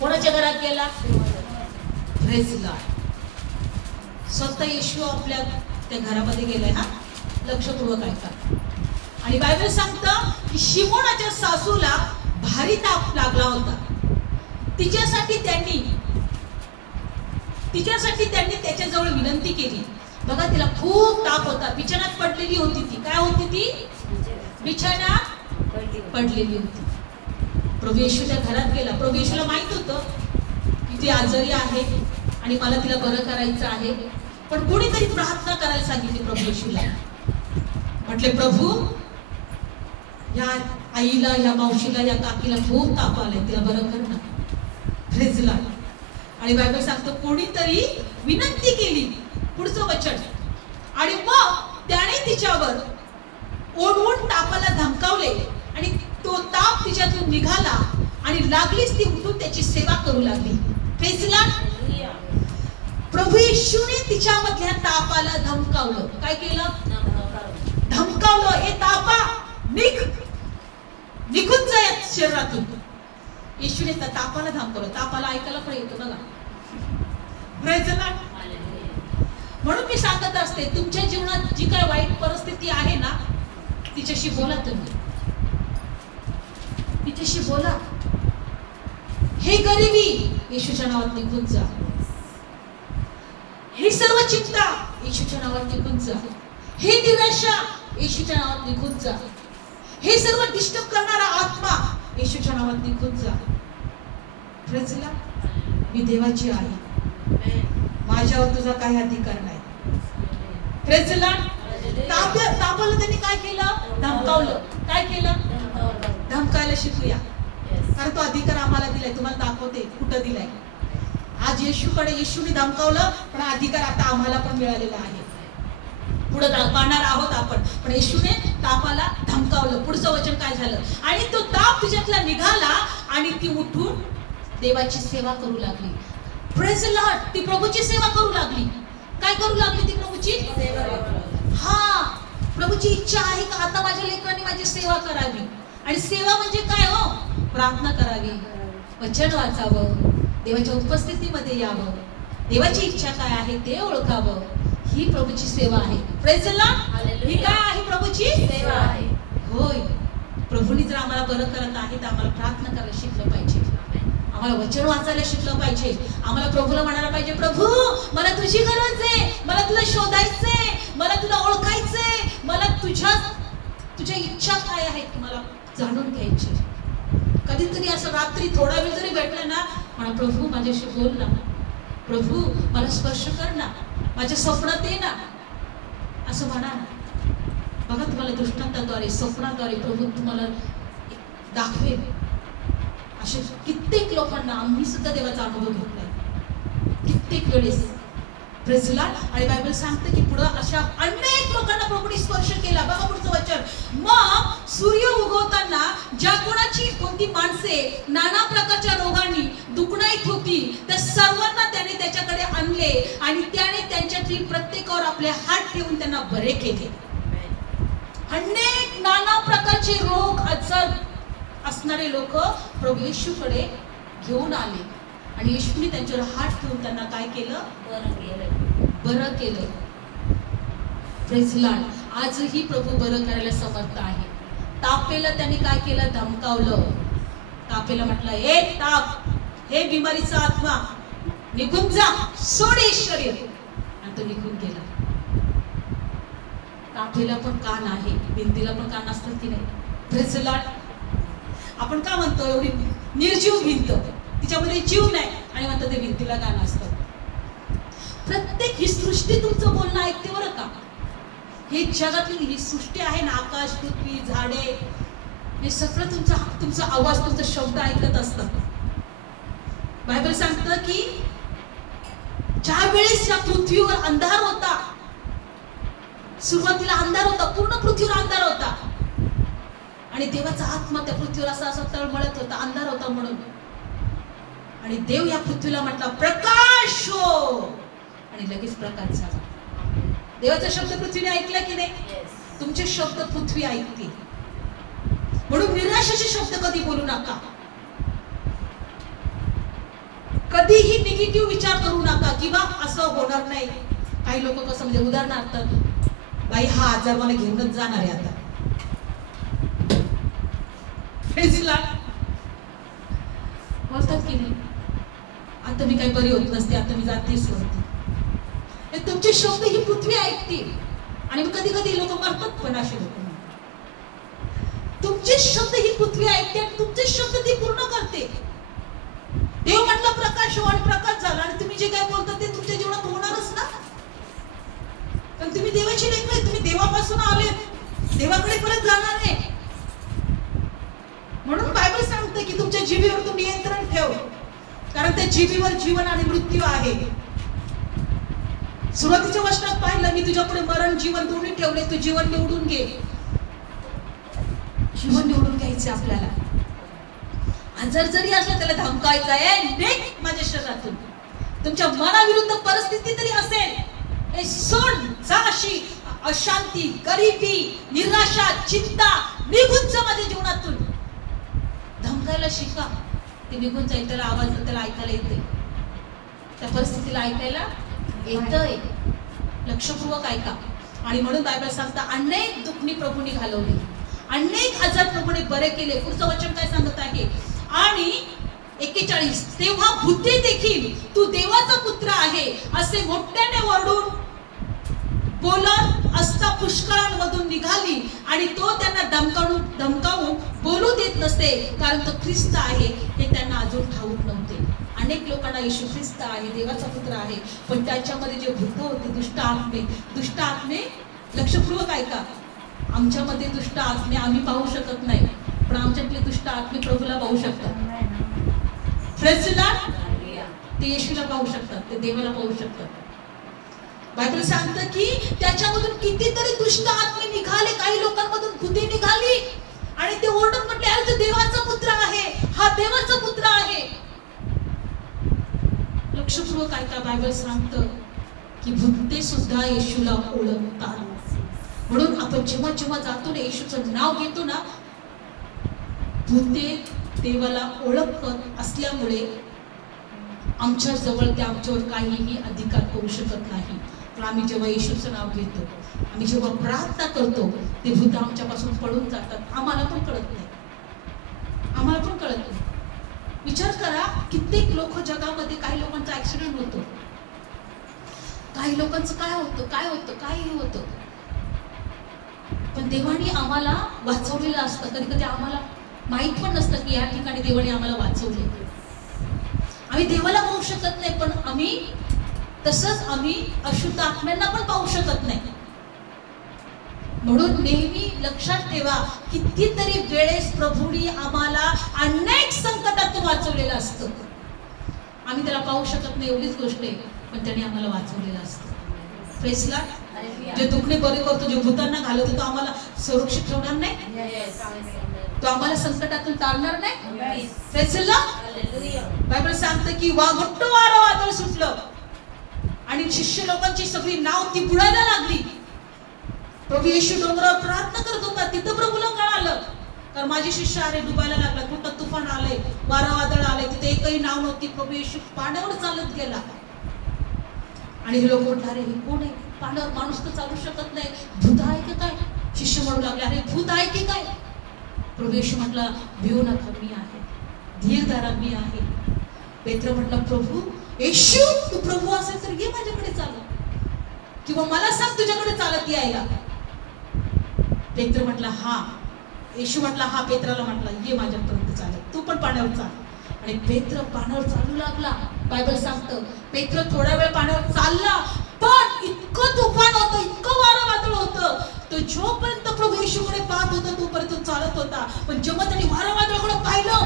कोणाच्या घरात गेला? Praise Lord. स्वतः येशू आपल्या त्या घरामध्ये गेलाय. हा लक्षपूर्वक ऐका. आणि बायबल सांगतं की शिमोनाच्या सासूला भारी ताप लागला होता. तिच्यासाठी त्यांनी त्याच्याजवळ विनंती केली. बघा, तिला खूप ताप होता, बिछाण्यात पडलेली होती. ती काय होती? ती बिछाण्यात पडलेली होती. प्रभू येशूच्या घरात गेला. प्रभू येशूला माहित होतं की ती आजारी आहे आणि मला तिला बरं करायचं आहे. पण कोणीतरी प्रार्थना करायला सांगितली प्रभू येशूला. म्हटले, प्रभू या आईला, या मावशीला, या काकीला खूप ताप आलाय, तिला बरं कर ना. Praise Lord. आणि बायबल सांगतो कोणीतरी विनंती केली. पुढचं वचन. आणि मग त्याने तिच्यावर ओढवून तापाला धमकावले आणि तो ताप तिच्यातून निघाला आणि लागलीच ती उठून त्याची सेवा करू लागली. Praise Lord. प्रभू येशूने तिच्यामधल्या तापाला धमकावलं. काय केलं? धमकावलं. हे तापा निघून जा या शरीरातून. येशूने त्या तापाला धमकावलं. तापाला ऐकायला पण येतं बघा. Praise Lord. म्हणून मी सांगत असते, तुमच्या जीवनात जी काय वाईट परिस्थिती आहे ना, तिच्याशी बोला तुम्ही, तिच्याशी बोला. हे गरिबी येशूच्या नावात निघून जा. हे सर्व चिंता येशूच्या नावात निघून जा. हे निराशा येशूच्या नावात निघून जा. हे सर्व डिस्टर्ब करणारा आत्मा येशूच्या नावात निघून जा. Praise the Lord. मी देवाची आहे, माझ्यावर तुझा काही अधिकार नाही. Praise the Lord. तापवलं त्यांनी काय केलं? धमकावलं. काय केलं? धमकायला शिकूया, कारण तो अधिकार आम्हाला दिलाय. तुम्हाला दाखवते कुठं दिलाय. आज येशूने धमकावलं, पण अधिकार आता आम्हाला पण मिळालेला आहे. पुढे पाहणार आहोत आपण. पण येशूने तापाला धमकावलं. पुढचं वचन काय झालं? आणि तो ताप तिच्यातला निघाला आणि ती उठून देवाची सेवा करू लागली. Praise the Lord. ती प्रभूची सेवा करू लागली. काय करू लागली ती? प्रभूची सेवा. हा, प्रभूची इच्छा आहे का आता माझ्या लेकरांनी माझी सेवा करावी. आणि सेवा म्हणजे काय हो? प्रार्थना करावी, वचन वाचावं, देवाच्या उपस्थितीमध्ये यावं, देवाची इच्छा काय आहे ते ओळखावं. ही प्रभूची सेवा आहे. Praise the Lord. ही काय आहे? प्रभूची सेवा आहे. होय. प्रभूनी जर आम्हाला बरं करत आहे तर आम्हाला प्रार्थना करायला शिकलं पाहिजे, आम्हाला वचन वाचायला शिकलं पाहिजे. आम्हाला प्रभूला म्हणायला पाहिजे, प्रभू मला तुझी गरज आहे, मला तुला शोधायचंय, मला तुला ओळखायचंय, मला तुझ्या इच्छा काय आहे मला जाणून घ्यायची. कधीतरी असं रात्री थोडा वेळ जरी भेटला ना, म्हणा प्रभू माझ्याशी बोल ना, प्रभू मला स्पर्श कर ना, माझ्या स्वप्नात ये ना, असं म्हणा ना. बघा, तुम्हाला दृष्टांताद्वारे, स्वप्नाद्वारे प्रभू तुम्हाला दाखवेल. असे कित्येक लोकांना आम्ही सुद्धा देवाचा अनुभव घेतलाय कित्येक वेळेस. Praise the Lord. आणि बायबल सांगते की पुढे अशा अनेक लोकांना प्रभूने स्पर्श केला. बघा पुढचं वचन. मग सूर्य उगवताना ज्या कोणती माणसे नाना प्रकारच्या रोगांनी दुखणाईत होती त्या सर्वांना त्याने त्याच्याकडे आणले आणि त्याने त्यांच्यातील प्रत्येकावर आपले हात ठेवून त्यांना बरे केले. अनेक नाना प्रकारचे रोग आजार असणारे लोक प्रभू येशूकडे घेऊन आले आणि येशूने त्यांच्यावर हात ठेवून त्यांना काय केलं? बरं केलं. Praise the Lord. आजही प्रभू बरं करायला समर्थ आहे. तापेला त्यांनी काय केलं? धमकावलं. तापेला म्हटलं, हे ताप, हे बिमारीचा आत्मा निघून जा, सोड हे शरीर. आणि तो निघून गेला. तापेला पण कान आहे, भिंतीला पण कान असतात की नाही? Praise the Lord. आपण का म्हणतो एवढी निर्जीव भिंत, तिच्यामध्ये जीव नाही, आणि म्हणतो ते भिंतीला कान असतं. प्रत्येक ही सृष्टी तुमचं बोलणं ऐकते बरं का. हे जगातली ही सृष्टी आहे ना, आकाश, पृथ्वी, झाडे, हे सगळं तुमचा आवाज, तुमचा शब्द ऐकत असतं. बायबल सांगतं की ज्या वेळेस या पृथ्वीवर अंधार होता, सुरुवातीला अंधार होता, पूर्ण पृथ्वीवर अंधार होता, आणि देवाचा आत्मा त्या पृथ्वीवर असा तळमळत होता, अंधार होता म्हणून. आणि देव या पृथ्वीला म्हटला, प्रकाश हो, आणि लगेच प्रकाश झाला. देवाचा शब्द पृथ्वीने ऐकला की नाही? तुमचे शब्द पृथ्वी ऐकते. म्हणून निराशेचे शब्द कधी बोलू नका, कधीही निगेटिव्ह विचार करू नका किंवा असं होणार नाही. काही लोक कसं, म्हणजे उदाहरणार्थ, बाई हा आजार मला घेऊनच जाणार आहे आता, बोलतात की नाही, आता मी काही बरी होत नसते, आता मी जातेच होते. तुमचे शब्द ही पृथ्वी ऐकते. आणि कधी कधी लोक मरतात पण असे लोक. तुमचे शब्द ही पृथ्वी ऐकते आणि तुमचे शब्द ती पूर्ण करते. देव म्हटलं प्रकाश हो, आणि प्रकाश झाला. आणि तुम्ही जे काय बोलता ते तुमच्या जीवनात होणारच ना. पण तुम्ही देवाची लेकरं आहे, तुम्ही देवापासून आले, देवाकडे परत जाणार आहे. म्हणून बायबल सांगते की तुमच्या जिभेवर तू नियंत्रण ठेव, कारण त्या जिभेवर जीवन आणि मृत्यू आहे. सुरुवातीच्या वचनात पाहिलं, मी तुझ्यापुढे मरण जीवन दोन्ही ठेवले, तू जीवन निवडून घे. जीवन निवडून घ्यायचे आपल्याला. आजार जरी असला त्याला धमकायचा आहे, निघ माझ्या शरीरातून. तुमच्या मनाविरुद्ध परिस्थिती तरी असेल, हे सोड जा. अशी अशांती, गरिबी, निराशा, चिंता निघून जा माझ्या जीवनातून. धमकायला शिका, ते निघून जाईल. त्याला आवाज, त्याला ऐकायला येते, त्या परिस्थितीला ऐकायला येतंय. लक्षपूर्वक ऐका. आणि म्हणून बायबल सांगता अनेक दुखणी प्रभूंनी घालवली, अनेक आजार प्रभूने बरे केले. पुढचं वचन काय सांगत आहे? आणि 41 तेव्हा भूते देखील तू देवाचा पुत्र आहे असे मोठ्याने ओरडून बोलत असता पुष्कळांमधून निघाली आणि तो त्यांना धमकावून बोलू देत नसे, कारण तो ख्रिस्त आहे हे त्यांना अजून ठाऊक नव्हते. अनेक लोकांना येशू ख्रिस्त आहे, देवाचा पुत्र आहे, पण त्याच्यामध्ये जे भूत होते, दुष्ट आत्मे लक्षपूर्वक ऐका, आमच्यामध्ये दुष्ट आत्मे आम्ही पाहू शकत नाही, पण आमच्यातले दुष्ट आत्मे प्रभूला पाहू शकतात. Praise the Lord. ते येशूला पाहू शकतात, ते देवाला पाहू शकतात. बायबल सांगतं की त्याच्यामधून कितीतरी दुष्ट आत्मे निघाले, काही लोकांमधून भूते निघाली आणि ते ओरडत म्हटले, अरे तो देवाचा पुत्र आहे, हा देवाचा पुत्र आहे. लक्षपूर्वक ऐका, बायबल सांगतं की भूते सुद्धा येशूला ओळखतात. म्हणून आपण जेव्हा जेव्हा जातो ना, येशूचं नाव घेतो ना, भूते देवाला ओळखत असल्यामुळे आमच्या जवळ ते आमच्यावर काहीही अधिकार करू शकत नाही. पण आम्ही जेव्हा येशूचं नाव घेतो, आम्ही जेव्हा प्रार्थना करतो, ते भूत आमच्यापासून पळून जातात. आम्हाला पण कळत नाही. विचार करा, कित्येक लोक जगामध्ये, काही लोकांचा ऍक्सिडेंट होतो, काही लोकांचं काय होतं काहीही होतं, पण देवाने आम्हाला वाचवलेलं असतं. कधी कधी आम्हाला माहित पण नसतं की या ठिकाणी देवाने आम्हाला वाचवले. आम्ही देवाला पाहू शकत नाही, पण आम्ही अशुद्ध आत्म्यांना पण पाहू शकत नाही. म्हणून नेहमी लक्षात ठेवा, कितीतरी वेळेस प्रभूने आम्हाला अनेक संकटातून वाचवलेलं असतं. आम्ही त्याला पाहू शकत नाही, एवढीच गोष्ट आहे, पण त्याने आम्हाला वाचवलेलं असतं. Praise the Lord. जे दुखणे बरे करतो, जे भूतांना घालवतो, तो आम्हाला सुरक्षित ठेवणार नाही, तो आम्हाला संकटातून टाळणार नाही. Praise the Lord. बायबल सांगतं की मोठं वादळ सुटलं आणि शिष्य लोकांची सगळी नाव ती बुडायला लागली. प्रभू येशू डोंगरावर प्रार्थना करत होता, तिथं प्रभूला कळालं, कारण माझे शिष्य अरे डुबायला लागला, कुठं तुफान आलंय, वादळ आलंय, तिथे एकही नाव नव्हती. प्रभू येशू पाण्यावर चालत गेला आणि हे लोक म्हटलं, अरे हे कोण आहे, पाण्यावर माणूस तर चालू शकत नाही, भूत आहे की काय? शिष्य म्हणू लागले, अरे भूत आहे की काय? प्रभू येशू म्हटला, भिवू नका, मी आहे, धीर धरा, मी आहे. पेत्र म्हटलं, प्रभू येशू तू प्रभू असेल तर ये माझ्याकडे चालत, किंवा मला सांग तुझ्याकडे चालत यायला. पेत्र म्हटला हा. येशू म्हटला हा. पेत्राला म्हटला, ये माझ्यापर्यंत चालत, तू पण पाण्यावर चाल. आणि पेत्र पाण्यावर चालू लागला. बायबल सांगतं पेत्र थोडा वेळ पाण्यावर चालला, पण इतकं तुफान होतं, इतकं वादळ होतं, तो जोपर्यंत प्रभू येशूकडे पाहत होता तोपर्यंत तो चालत होता. पण जेव्हा त्याने वादळाकडे पाहिलं,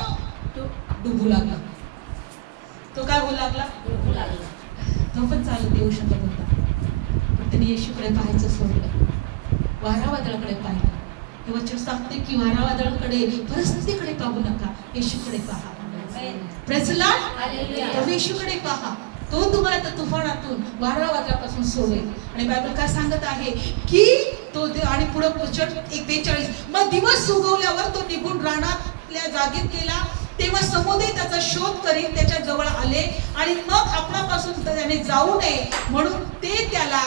तो डुबू लागला. तो काय बोलू लागला? डुबू लागला. तो पण चालत येऊ शकत होता, पण त्याने येशूकडे पाहायचं सोडलं, वादळाकडे पाहिलं. हे वचन सांगते की वादळाकडे, परिस्थितीकडे पाहू नका, येशूकडे पहा. Praise the Lord. प्रभू येशूकडे पहा, तो तुम्हाला त्या तुफानातून, वादळापासून सोडेल. आणि बायबल काय सांगत आहे की तो आणि पुढे वचन 42 मग दिवस उगवल्यावर तो निघून रानातल्या जागेत गेला, तेव्हा समुदाय त्याचा शोध करीत त्याच्या जवळ आले आणि मग आपणापासून त्याने जाऊ नये म्हणून ते त्याला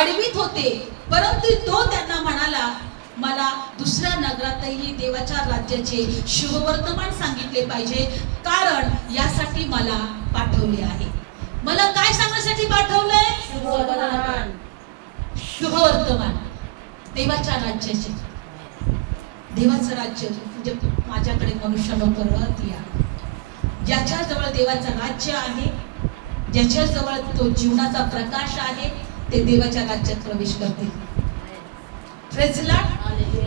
अडवित होते. परंतु तो त्यांना म्हणाला, मला दुसऱ्या नगरातही देवाच्या राज्याचे शुभवर्तमान सांगितले पाहिजे, कारण यासाठी मला पाठवले आहे. मला काय सांगण्यासाठी पाठवलंय? शुभवर्तमान. शुभवर्तमान देवाच्या राज्याचे. देवाचं राज्य म्हणजे माझ्याकडे मनुष्यानं परत या. ज्याच्या जवळ देवाचं राज्य आहे, ज्याच्या जवळ तो जीवनाचा प्रकाश आहे, ते देवाच्या राज्यात प्रवेश करतील. Praise the Lord.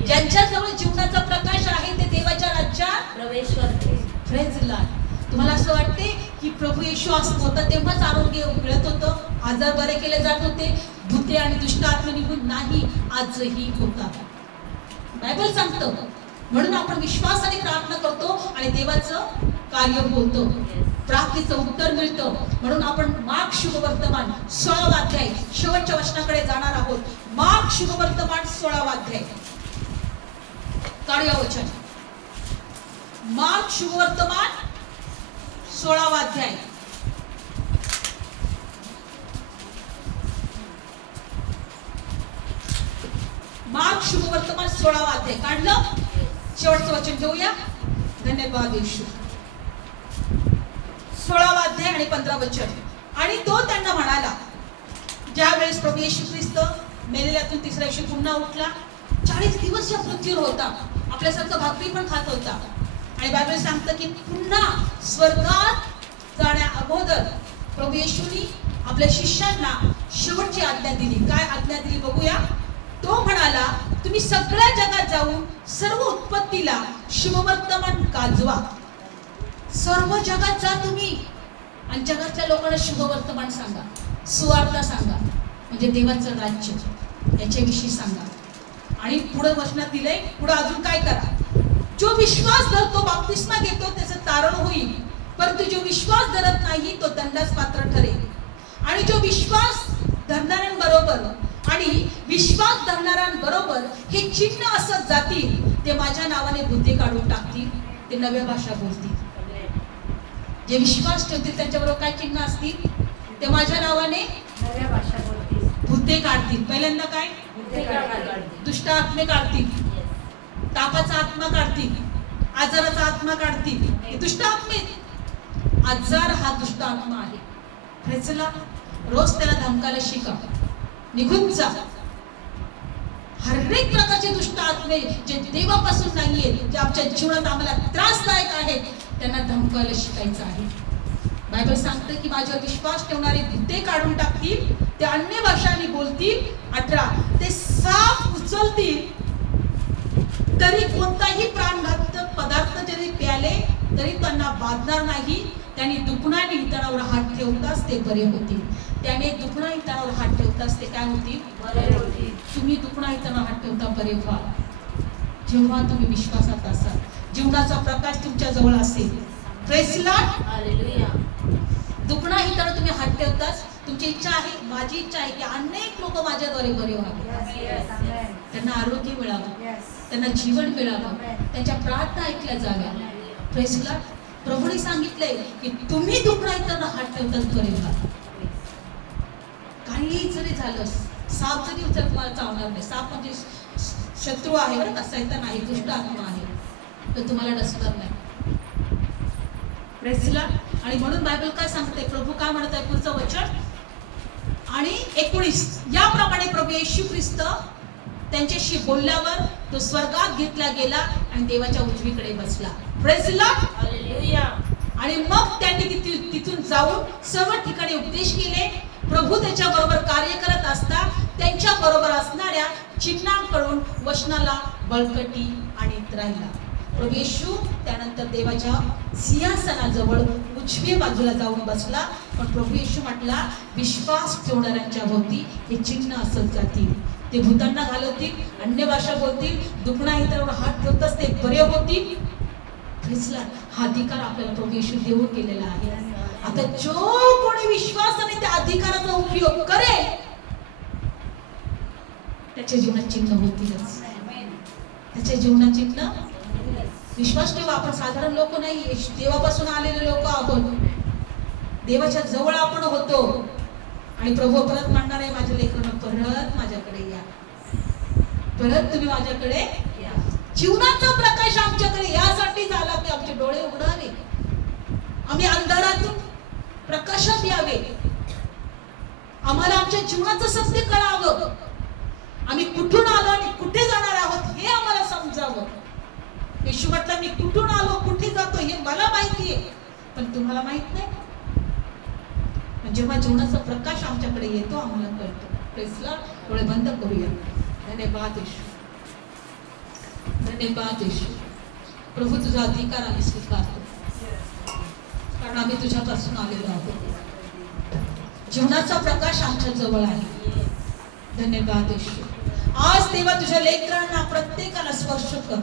ज्यांच्या जवळ जीवनाचा प्रकाश आहे ते देवाच्या राज्यात प्रवेश करतील. Praise the Lord. तुम्हाला असं वाटते की प्रभू येशू असं होतं तेव्हाच आरोग्य मिळत होतं, आजार बरे केले जात होते, भूते आणि दुष्ट आत्मा निघून? नाही, आजही होतात. बायबल सांगतं. म्हणून आपण विश्वासाने प्रार्थना करतो आणि देवाचं कार्य होतं, प्रार्थनेचं उत्तर मिळतं. म्हणून आपण मार्क शुभवर्तमान 16वा अध्याय शेवटच्या वचनाकडे जाणार आहोत. मार्क शुभवर्तमान 16वा अध्याय काढूया वचन. मार्क शुभवर्तमान 16वा अध्याय शुभवर्तमान 16वा अध्याय काढलं. शेवटचं वचन घेऊया. धन्यवाद येशू. 16वा अध्याय आणि 15 वचन. आणि तो त्यांना म्हणाला, ज्यावेळेस प्रभू येशू ख्रिस्त मेलेल्यातून तिसऱ्या दिवशी पुन्हा उठला, 40 दिवस या पृथ्वीवर होता, आपल्यासारखं भाकरी पण खात होता. आणि बायबल सांगतं की पुन्हा स्वर्गात जाण्या अगोदर प्रभू येशूनी आपल्या शिष्यांना शेवटची आज्ञा दिली. काय आज्ञा दिली बघूया. तो म्हणाला, तुम्ही सगळ्या जगात जाऊन सर्व उत्पत्तीला शुभवर्तमान गाजवा. सर्व जगात जा तुम्ही आणि जगातल्या लोकांना शुभवर्तमान सांगा, सुवार्ता सांगा, म्हणजे देवाचं राज्य याच्याविषयी सांगा. आणि पुढे वचनात दिलंय, पुढे अजून काय करा. जो विश्वास धरतो बाप्तिस्मा घेतो त्याचं तारण होईल, परंतु जो विश्वास धरत नाही तो दंडास पात्र ठरेल. आणि जो विश्वास धरणाऱ्यांबरोबर हे चिन्ह असत जातील, ते माझ्या नावाने बुद्धी काढून टाकतील, ते नव्या भाषा बोलतील. जे विश्वास ठेवतील त्यांच्याबरोबर काय चिन्ह असतील, ते माझ्या नावाने नव्या भाषा बोलतील, भूते काढतील. पहिल्यांदा काय, दुष्ट आत्मे काढतील, तापाचा आत्मा काढतील, आजाराचा आत्मा काढतील. हे दुष्ट आत्मे, आजार हा दुष्ट आत्मा आहे. प्रेझला रोज त्याला धमकायला शिका, निघून जा. हर एक प्रकारचे दुष्ट आत्मे जे देवापासून नाहीये, जे आमच्या जीवनात आम्हाला त्रासदायक आहेत, त्यांना धमकायला शिकायचं आहे. बायबल सांगते की माझ्यावर विश्वास ठेवणारे भूते काढून टाकतील, ते अन्य भाषांनी बोलतील. 18 ते साप उचलतील, तरी कोणताही प्राणघातक पदार्थ जरी प्याले तरी त्यांना बाधणार नाही. त्यांनी दुखणाने इतरांवर हात ठेवताच ते बरे होतील. त्याने दुखणा इतरांवर हात ठेवताच ते काय होतील, बरे होतील. तुम्ही दुखणा इतरांवर हात ठेवता बरे व्हा. जेव्हा तुम्ही विश्वासात असाल, जीवनाचा प्रकाश तुमच्या जवळ असेल. Praise Lord, hallelujah. दुखणा इतरांवर तुम्ही हात ठेवताच तुमची इच्छा आहे, माझी इच्छा आहे की अनेक लोक माझ्याद्वारे बरे व्हावे, त्यांना आरोग्य मिळावं, त्यांना जीवन मिळावं, त्यांच्या प्रार्थना ऐकल्या जाव्या. Praise Lord. प्रभूने सांगितलंय की तुम्ही दुखणा इतरांना हात ठेवताच बरे व्हा. काही जरी झालं, साप जरी उचल तुम्हाला चावणार नाही. साप म्हणजे शत्रू आहे बरं का, सैतान आहे, दुष्ट आत्मा आहे, तर तुम्हाला डसणार नाही. Praise Lord. आणि म्हणून बायबल काय सांगते, प्रभू काय म्हणत आहे, पुढचं वचन आणि 19, याप्रमाणे प्रभू येशू ख्रिस्त त्यांच्याशी बोलल्यावर तो स्वर्गात घेतला गेला आणि देवाच्या उजवीकडे बसला. Praise Lord, hallelujah. आणि मग त्यांनी तिथून जाऊन सर्व ठिकाणी उपदेश केले. प्रभू त्याच्या बरोबर कार्य करत असता त्यांच्या बरोबर असणाऱ्या चिन्हांकडून वचनाला बळकटी आणीत राहिला. प्रभू येशू त्यानंतर देवाच्या सिंहासनाजवळ उजव्या बाजूला जाऊन बसला. पण प्रभू येशू म्हटला, विश्वास ठेवणाऱ्यांच्या भोवती हे चिन्ह असत जातील, ते भूतांना घालवतील, अन्य भाषा बोलतील, दुखणा इतरांवर हात ठेवताच ते बरे होतील. हा अधिकार आपल्याला प्रभू येशू देऊन गेलेला आहे. आता जो कोणी विश्वासाने त्या अधिकाराचा उपयोग करेल त्याच्या जीवनात चिन्ह होतीलच, त्याच्या जीवनात चिन्ह. विश्वास ठेवा, आपण साधारण लोक नाही, देवापासून आलेले लोक आहोत, देवाच्या जवळ आपण होतो. आणि प्रभू परत म्हणणार आहे, माझ्या लेकरांना परत माझ्याकडे या, परत तुम्ही माझ्याकडे या. जीवनाचा प्रकाश आमच्याकडे यासाठी झाला की आमचे डोळे उघडावे, आम्ही अंधारातून प्रकाशात यावे, आम्हाला आमच्या जीवनाचं सत्य कळावं, आम्ही कुठून आलो आणि कुठे जाणार आहोत हे आम्हाला समजावं. येशू म्हटलं, मी कुठून आलो, कुठे जातो हे मला माहिती आहे, पण तुम्हाला माहित नाही. जेव्हा जीवनाचा प्रकाश आमच्याकडे येतो आम्हाला कळतो. Praise Lord. डोळे बंद करूया. धन्यवाद येशू, धन्यवाद येशू. प्रभू तुझा अधिकार आम्ही स्वीकारतो, कारण आम्ही तुझ्यापासून आलेलो आहोत. जीवनाचा प्रकाश आमच्या जवळ आहे. धन्यवाद येशू. आज देवा तुझ्या लेकरांना प्रत्येकाला स्पर्श कर.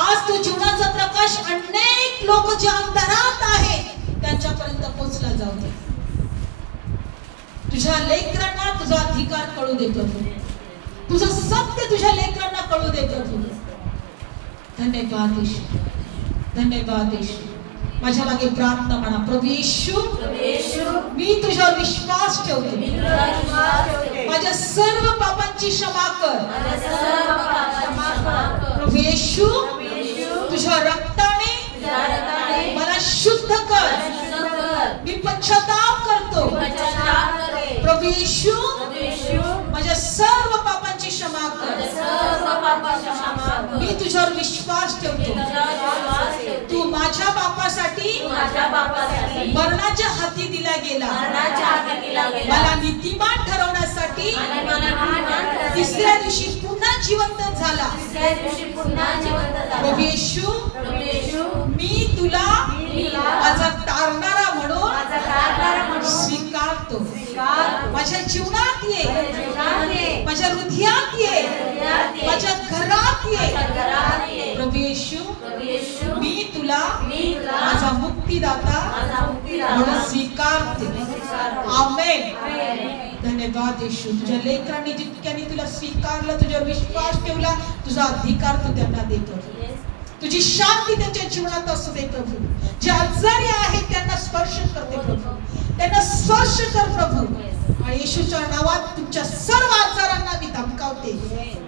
आज तू जीवनाचा प्रकाश अनेक लोक जे अंधारात आहेत त्यांच्यापर्यंत पोहोचला जाऊ दे. तुझ्या लेकरांना तुझा अधिकार कळू दे प्रभू, तुझं सत्य तुझ्या लेकरांना कळू दे प्रभू. धन्यवाद येशू, धन्यवाद येशू. माझ्या मागे प्रार्थना म्हणा, प्रभू येशू, मी तुझ्यावर विश्वास ठेवते, माझ्या सर्व पापांची क्षमा कर प्रभू येशू तुझ्या रक्ताने मला शुद्ध कर मी पश्चाताप करतो प्रभू येशू माझ्या सर्व पापांची क्षमा कर मी तुझ्यावर विश्वास ठेवतो तू माझ्या पापासाठी मरणाच्या हाती दिला गेला मला नीतिमान ठरवण्यासाठी तिसऱ्या दिवशी पुन्हा जिवंत झाला प्रभू येशू मी तुला माझा तारणारा म्हणून स्वीकारतो माझ्या जीवनात ये माझ्या हृदयात ये माझ्या घरात ये प्रभू येशू मी तुला माझा मुक्तिदाता म्हणून स्वीकारते आमेन धन्यवाद येशू तुझ्या लेकरांनी जितक्याने तुला स्वीकारलं तुझ्यावर विश्वास ठेवला तुझा अधिकार तू त्यांना दे प्रभू तुझी शांती त्यांच्या जीवनात असू दे प्रभू जे आजारी आहेत त्यांना स्पर्श करते प्रभू त्यांना स्पर्श कर प्रभू आणि येशूच्या नावात तुमच्या सर्व आजारांना मी धमकावते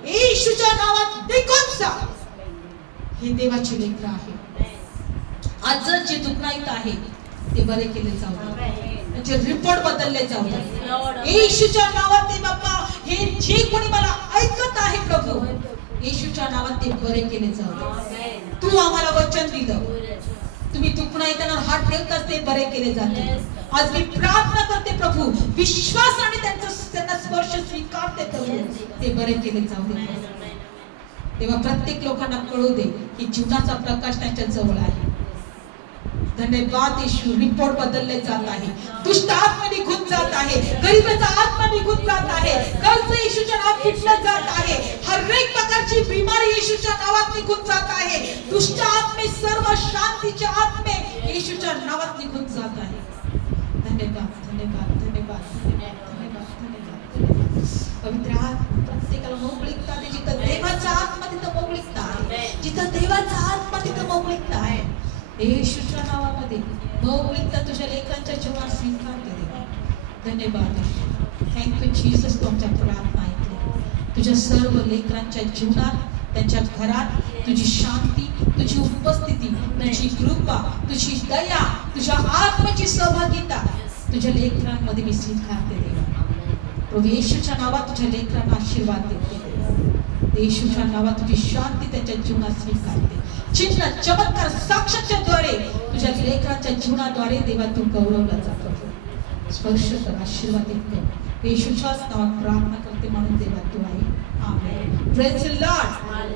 येशूच्या नावात निघून जा हे देवाचे लेकर आहे आज जे दुखणाईत आहे ते बरे केले जाऊ त्यांचे रिपोर्ट बदलले जाऊ येशूच्या नावात ते बाप्पा हे जे कोणी मला ऐकत आहे प्रभू येशूच्या नावात ते बरे केले जाऊ तू आम्हाला वचन दिलं तुम्ही दुखणाईतांना हात ठेवताच ते बरे केले जाते आज मी प्रार्थना करते प्रभू विश्वासाने त्यांना स्पर्श स्वीकारते प्रभू ते बरे केले जाऊ दे तेव्हा प्रत्येक लोकांना कळू दे की जीवनाचा प्रकाश त्यांच्या जवळ आहे धन्यवाद येशू रिपोर्ट बदलले जात आहे दुष्ट आत्मा निघून जात आहे गरिबीचा आत्मा निघून जात आहे कर्ज येशूच्या नावात तुटलं जात आहे हर एक प्रकारची बिमारी येशूच्या नावात निघून जात आहे दुष्ट आत्मे सर्व शांतीचे आत्मे येशूच्या नावात निघून जात आहे धन्यवाद धन्यवाद धन्यवाद धन्यवाद धन्यवाद पवित्र आत्मा प्रत्येकाला मोकळीकता दे जिथं देवाचा आत्मा तिथं मोकळीकता आहे जिथं देवाचा आत्मा तिथं मोकळीकता आहे येशूच्या नावामध्ये मोकळीकता तुझ्या लेकरांच्या जीवनात स्वीकारते दे धन्यवाद थँक्यू जीसस तुमच्या प्रार्थना ऐकली तुझ्या सर्व लेकरांच्या जीवनात त्यांच्या घरात तुझी शांती तुझी उपस्थिती तुझी कृपा तुझी दया तुझ्या आत्म्याची सहभागिता तुझ्या लेकरांमध्ये मी स्वीकारते देवा प्रभू येशूच्या नावात तुझ्या लेकरांना आशीर्वाद देते येशूच्या नावात तुझी शांती त्यांच्या जीवनात स्वीकारते चिन्ह चमत्कार साक्षाच्या द्वारे तुझ्या लेकरांच्या जीवनाद्वारे देवा तू गौरवला जातो स्पर्श कर आशीर्वादित कर येशूच्याच नावात प्रार्थना करते म्हणून देवा तू आहे आमेन प्रेज द लॉर्ड